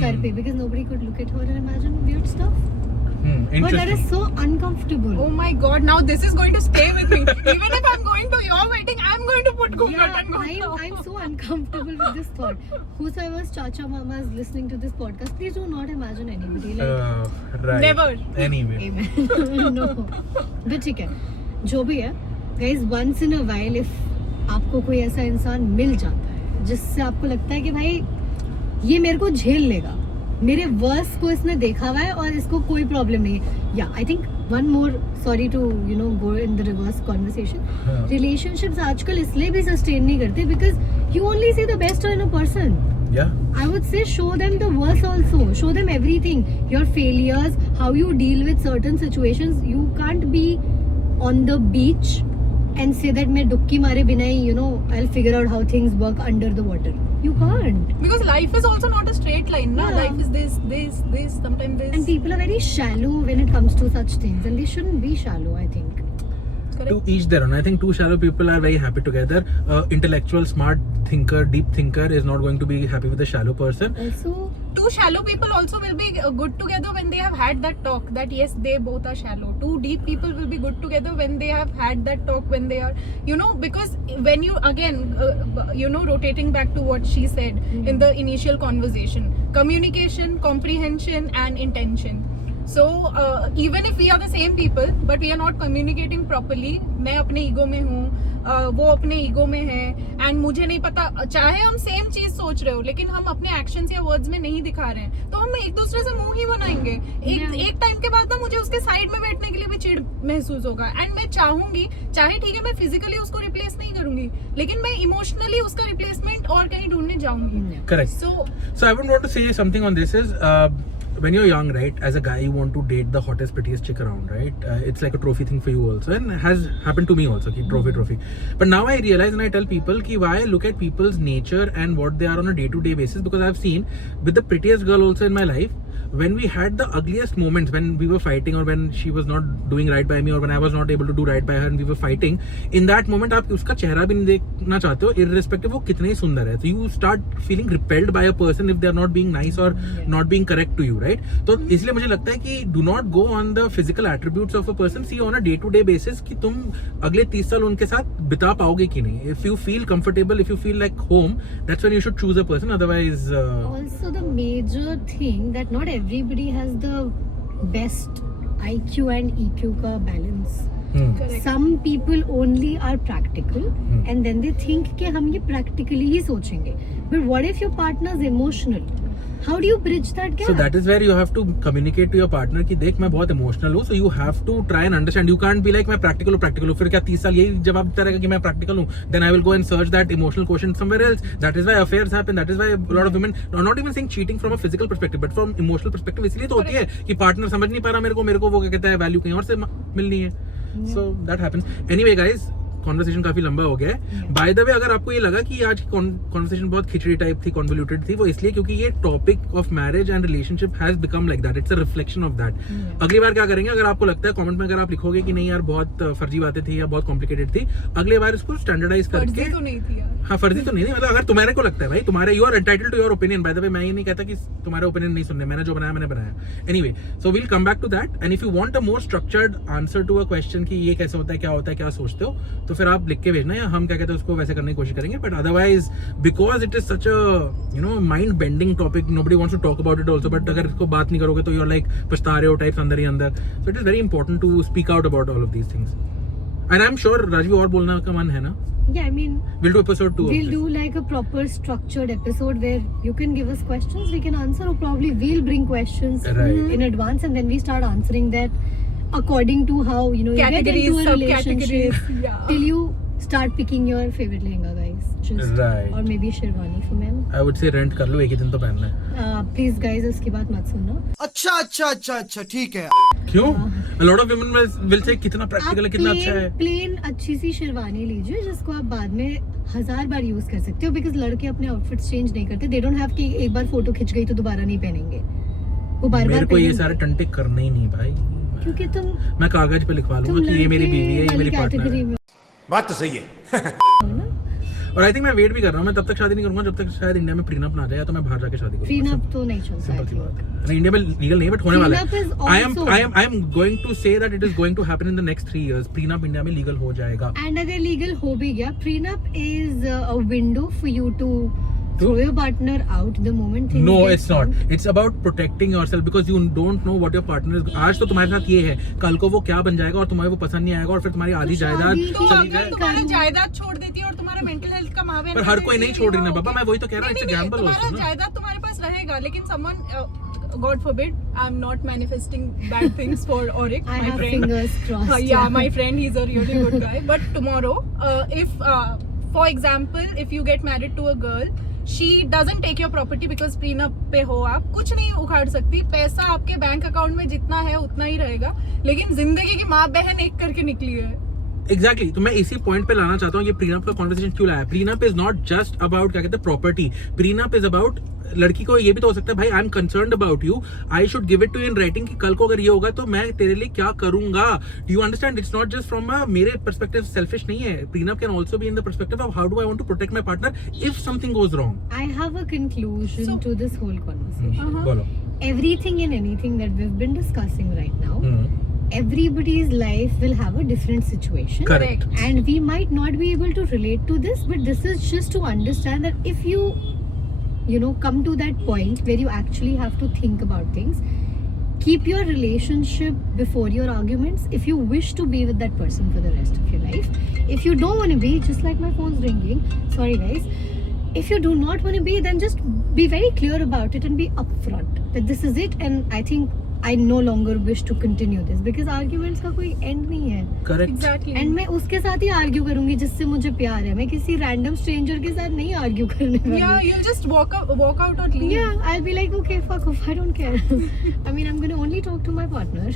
sir पे, because nobody could look at her and imagine weird stuff. But that Interesting. is so uncomfortable. Oh my god, now this is going to stay with me. Even if I'm going to your wedding, I'm going to put Gungat Yeah, and Gungat. I'm so uncomfortable with this thought. Whosoever's Chacha Mama is listening to this podcast, please do not imagine anybody like Right. Never. Anyway. Amen. No. But ठीक है, जो भी है, guys, once in a while if आपको कोई ऐसा इंसान मिल जाता है जिससे आपको लगता है कि भाई ये मेरे को झेल लेगा, मेरे वर्स को इसने देखा हुआ है और इसको कोई प्रॉब्लम नहीं है. Yeah I think one more, sorry to go in the reverse conversation, हाँ. रिलेशनशिप्स आजकल इसलिए भी सस्टेन नहीं करते because you only see the best in a person. Yeah. I would say show them the worst also. Show them everything. Your failures, how you deal with certain situations. You can't be on the beach and say that मैं डुबकी मारे बिना ही I'll figure out how things work under the water. You can't. Because life is also not a straight line, na? Yeah. Life is this, sometimes this. And people are very shallow when it comes to such things, and they shouldn't be shallow, I think. To each their own. I think two shallow people are very happy together. Intellectual, smart thinker, deep thinker is not going to be happy with a shallow person. Also, Two shallow people also will be good together when they have had that talk that yes, they both are shallow. Two deep people will be good together when they have had that talk, when they are, because when you again, rotating back to what she said in the initial conversation, communication, comprehension and intention. So even if we are the same people but we are not communicating properly, मैं अपने ego में हूँ, वो अपने ego में है, and मुझे नहीं पता, चाहे हम सेम चीज सोच रहे हो लेकिन हम अपने एक्शंस या वर्ड्स में नहीं दिखा रहे हैं तो हम एक दूसरे से मुंह ही बनाएंगे. एक टाइम के बाद ना मुझे उसके साइड में बैठने के लिए भी चिढ़ महसूस होगा, एंड मैं चाहूंगी, चाहे ठीक है मैं फिजिकली उसको रिप्लेस नहीं करूंगी लेकिन मैं इमोशनली उसका रिप्लेसमेंट और कहीं ढूंढने जाऊंगी. Correct. So I would want to say something on this is when you're young, right, as a guy you want to date the hottest, prettiest chick around, right? It's like a trophy thing for you also, and has happened to me also, ki trophy. But now I realize and I tell people ki why I look at people's nature and what they are on a day-to-day basis, because I've seen with the prettiest girl also in my life, when we had the ugliest moments, when we were fighting or when she was not doing right by me or when I was not able to do right by her and we were fighting, in that moment आप उसका चेहरा भी नहीं देखना चाहते हो, irrespective वो कितने ही सुंदर है. So you start feeling repelled by a person if they are not being nice or not being correct to you, right? तो इसलिए मुझे लगता है कि do not go on the physical attributes of a person, see on a day-to-day basis कि तुम अगले 30 साल उनके साथ बिता पाओगे कि नहीं. If you feel comfortable, if you feel like home, that's when you should choose a person. Otherwise, also the major thing that not everybody has the best IQ and EQ का balance. Correct. Some people only are practical and then they think कि हम ये practically ही सोचेंगे. But what if your partner is emotional? How do you bridge that gap? So that is where you have to communicate to your partner कि देख मैं बहुत emotional हूँ, so you have to try and understand. You can't be like मैं practical हूँ, फिर क्या 30 साल यही जवाब देता रहेगा कि मैं practical हूँ, then I will go and search that emotional quotient somewhere else. That is why affairs happen. That is why a lot of women, not even saying cheating from a physical perspective, but from emotional perspective, इसलिए तो होती है कि partner समझ नहीं पा रहा मेरे को वो क्या कहता है, value कहीं और से मिलनी है. So that happens. Anyway guys, conversation काफी लंबा हो गया है. बाय द वे, अगर आपको ये लगा कि आज की कॉन्वर्सेशन बहुत खिचड़ी टाइप थी, कॉन्वोल्यूटेड थी, वो इसलिए क्योंकि ये topic of marriage and relationship has become like that. It's a reflection of that. अगली बार क्या करेंगे, अगर आपको लगता है कमेंट में, अगर आप लिखोगे कि नहीं यार बहुत फर्जी बातें थी या बहुत कॉम्प्लिकेटेड थी, अगली बार इसको स्टैंडर्डाइज करके. फर्जी तो नहीं थी यार. हाँ, फर्जी तो नहीं, मतलब अगर तुम्हारे को लगता है भाई, तुम्हारे you are entitled to your opinion. By the way, मैं ये नहीं कहता कि तुम्हारे ओपिनियन नहीं सुनने, मैंने जो बनाया मैंने बनाया. Anyway, so we'll come back to that, and if you want a more structured answer to a question कि ये कैसे होता है, क्या सोचते हो, तो तो फिर आप लिख के भेजना, या हम क्या कहते हैं उसको वैसे करने की कोशिश करेंगे. But otherwise because it is such a mind bending topic, nobody wants to talk about it also. But अगर इसको बात नहीं करोगे तो यू आर लाइक पछता रहे हो टाइप्स अंदर ही अंदर. So it is very important to speak out about all of these things. And I am sure Rajvi और बोलना का मन है ना. Yeah, I mean, We'll do episode 2 we'll of do this. like a proper structured episode where you can give us questions, we can answer, or probably we'll bring questions Right. in advance and then we start answering that according to how you get Categories, into a subcategories, relationship yeah. till you start picking your favorite lehenga, guys. Just Right. or maybe sherwani for men. I would say rent कर लो, एक ही दिन तो पहनना है. Please guys, उसकी बात मत सुनना. अच्छा ठीक है. क्यों? A lot of women will say कितना practical है, कितना अच्छा है. प्लेन अच्छी सी शेरवानी लीजिए जिसको आप बाद में 1000 बार यूज कर सकते हो, बिकॉज लड़के अपने आउटफिट्स चेंज नहीं करते. दे डोंट हैव कि एक बार फोटो खिंच गई तो दोबारा नहीं पहनेंगे, वो बार मेरे बार को ये सारे टंटे करने ही नहीं भाई. क्योंकि तुम मैं कागज पे लिखवा लूंगा कि ये मेरी बीवी है, ये मेरी पार्टनर कैटेगरी है. में बात तो सही है. हो ना. और आई थिंक मैं वेट भी कर रहा हूँ. मैं तब तक शादी नहीं करूंगा जब तक शायद इंडिया में प्रीनप ना आ जाए, या तो मैं बाहर जाके शादी करूंगा. प्रीनप तो नहीं चलता सिंपल सी है. बात है. नहीं, इंडिया में लीगल नहीं है, बट होने वाला Prenup is है. also- I am going to say that it is going to happen in the next 3 years. Prenup India में लीगल हो जाएगा. एंड अगर लीगल हो भी गया, prenup is a window for you to throw your partner out the moment things No, get it's not. wrong. It's about protecting yourself because you don't know what your partner is. आज तो तुम्हारे साथ ये है, कल को वो क्या बन जाएगा और तुम्हें वो पसंद नहीं आएगा और फिर तुम्हारी आधी तो जायदाद शादी तो चली अगर जाए. तुम्हारा जायदाद छोड़ देती है और तुम्हारा मेंटल हेल्थ का मावे पर हर कोई नहीं छोड़ रही ना बाबा. मैं वही तो कह रहा हूँ, it's a gamble तुम्हारा also ना. जायदाद तुम्हारे पास रहेगा, लेकिन someone God forbid, I'm not manifesting bad things for Auric, I my have friend. fingers crossed. Yeah, my friend, he's a really good guy. But tomorrow, if for example, if you get married to a girl, she doesn't take your property because prenup पे हो, आप कुछ नहीं उखाड़ सकती. पैसा आपके bank account में जितना है उतना ही रहेगा, लेकिन जिंदगी की माँ बहन एक करके निकली है. एग्जैक्टली. तो मैं इसी पॉइंट पे लाना चाहता हूँ. ये प्रीनप का कॉन्वर्सेशन क्यों लाया? Prenup is not just about क्या कहते हैं प्रॉपर्टी. प्रीनप इज अबाउट लड़की को ये भी तो हो सकता है भाई, I am concerned about you, I should give it to in writing कि कल को अगर ये होगा तो मैं तेरे लिए क्या करूंगा. Do you understand? It's not just from मेरे पर्सपेक्टिव सेल्फिश नहीं है. Prenup can also be in the perspective of how do I want to protect my partner if something goes wrong. I have a conclusion to this whole conversation. बोलो. Everything and anything that we've been discussing right now, everybody's life will have a different situation. Correct. And we might not be able to relate to this, but this is just to understand that if you know, come to that point where you actually have to think about things, keep your relationship before your arguments if you wish to be with that person for the rest of your life. If you don't want to be, just like my phone's ringing, sorry guys, if you do not want to be, then just be very clear about it and be upfront that this is it, and I think I no longer wish to continue this, because arguments का कोई end नहीं है. Correct. Exactly. And मैं उसके साथ ही argue करूंगी जिससे मुझे प्यार है. मैं किसी रैंडम स्ट्रेंजर के साथ नहीं आर्ग्यू करने Yeah, वाली. you'll just walk out or leave. Yeah, I'll be like, okay, fuck off, I don't care. I mean, I'm going to only talk to my partner,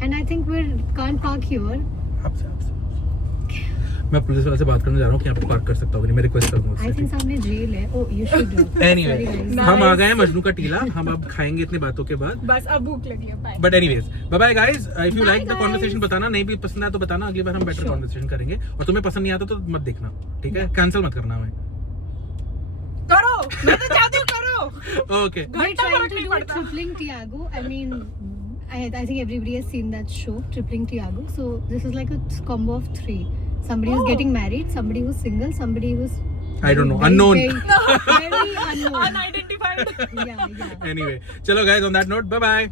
and I think we can't park here. आपसे मैं police वाले से बात करने जा रहा हूँ कि आपको पार्क कर सकता हूँ. मैं रिक्वेस्ट करूंगा I उससे. think सामने जेल है. Oh, you should do. Anyway, Sorry, guys. हम आ गए हैं मजनू का टीला. हम अब खाएंगे इतनी बातों के बाद. बस अब भूख लगी है. Bye. But anyways, bye bye guys. If you Bye, like the guys. Conversation बताना, नहीं भी पसंद आया तो बताना. अगली बार हम बेटर Sure. कॉन्वर्सेशन करेंगे. और तुम्हें पसंद नहीं आता तो मत देखना, ठीक है? कैंसिल मत करना हमें. करो, मैं तो चाहती हूँ करो. ओके. We're घंटा trying फर्क to नहीं do पड़ता. Tripling Tiago. I mean, I think everybody has seen that show, Tripling Tiago. So this is like a combo of 3. Somebody who's Oh. getting married, somebody who's single, somebody who's I don't know. very, Unknown. very unknown. Unidentified. Yeah. Anyway, चलो guys, on that note, bye bye.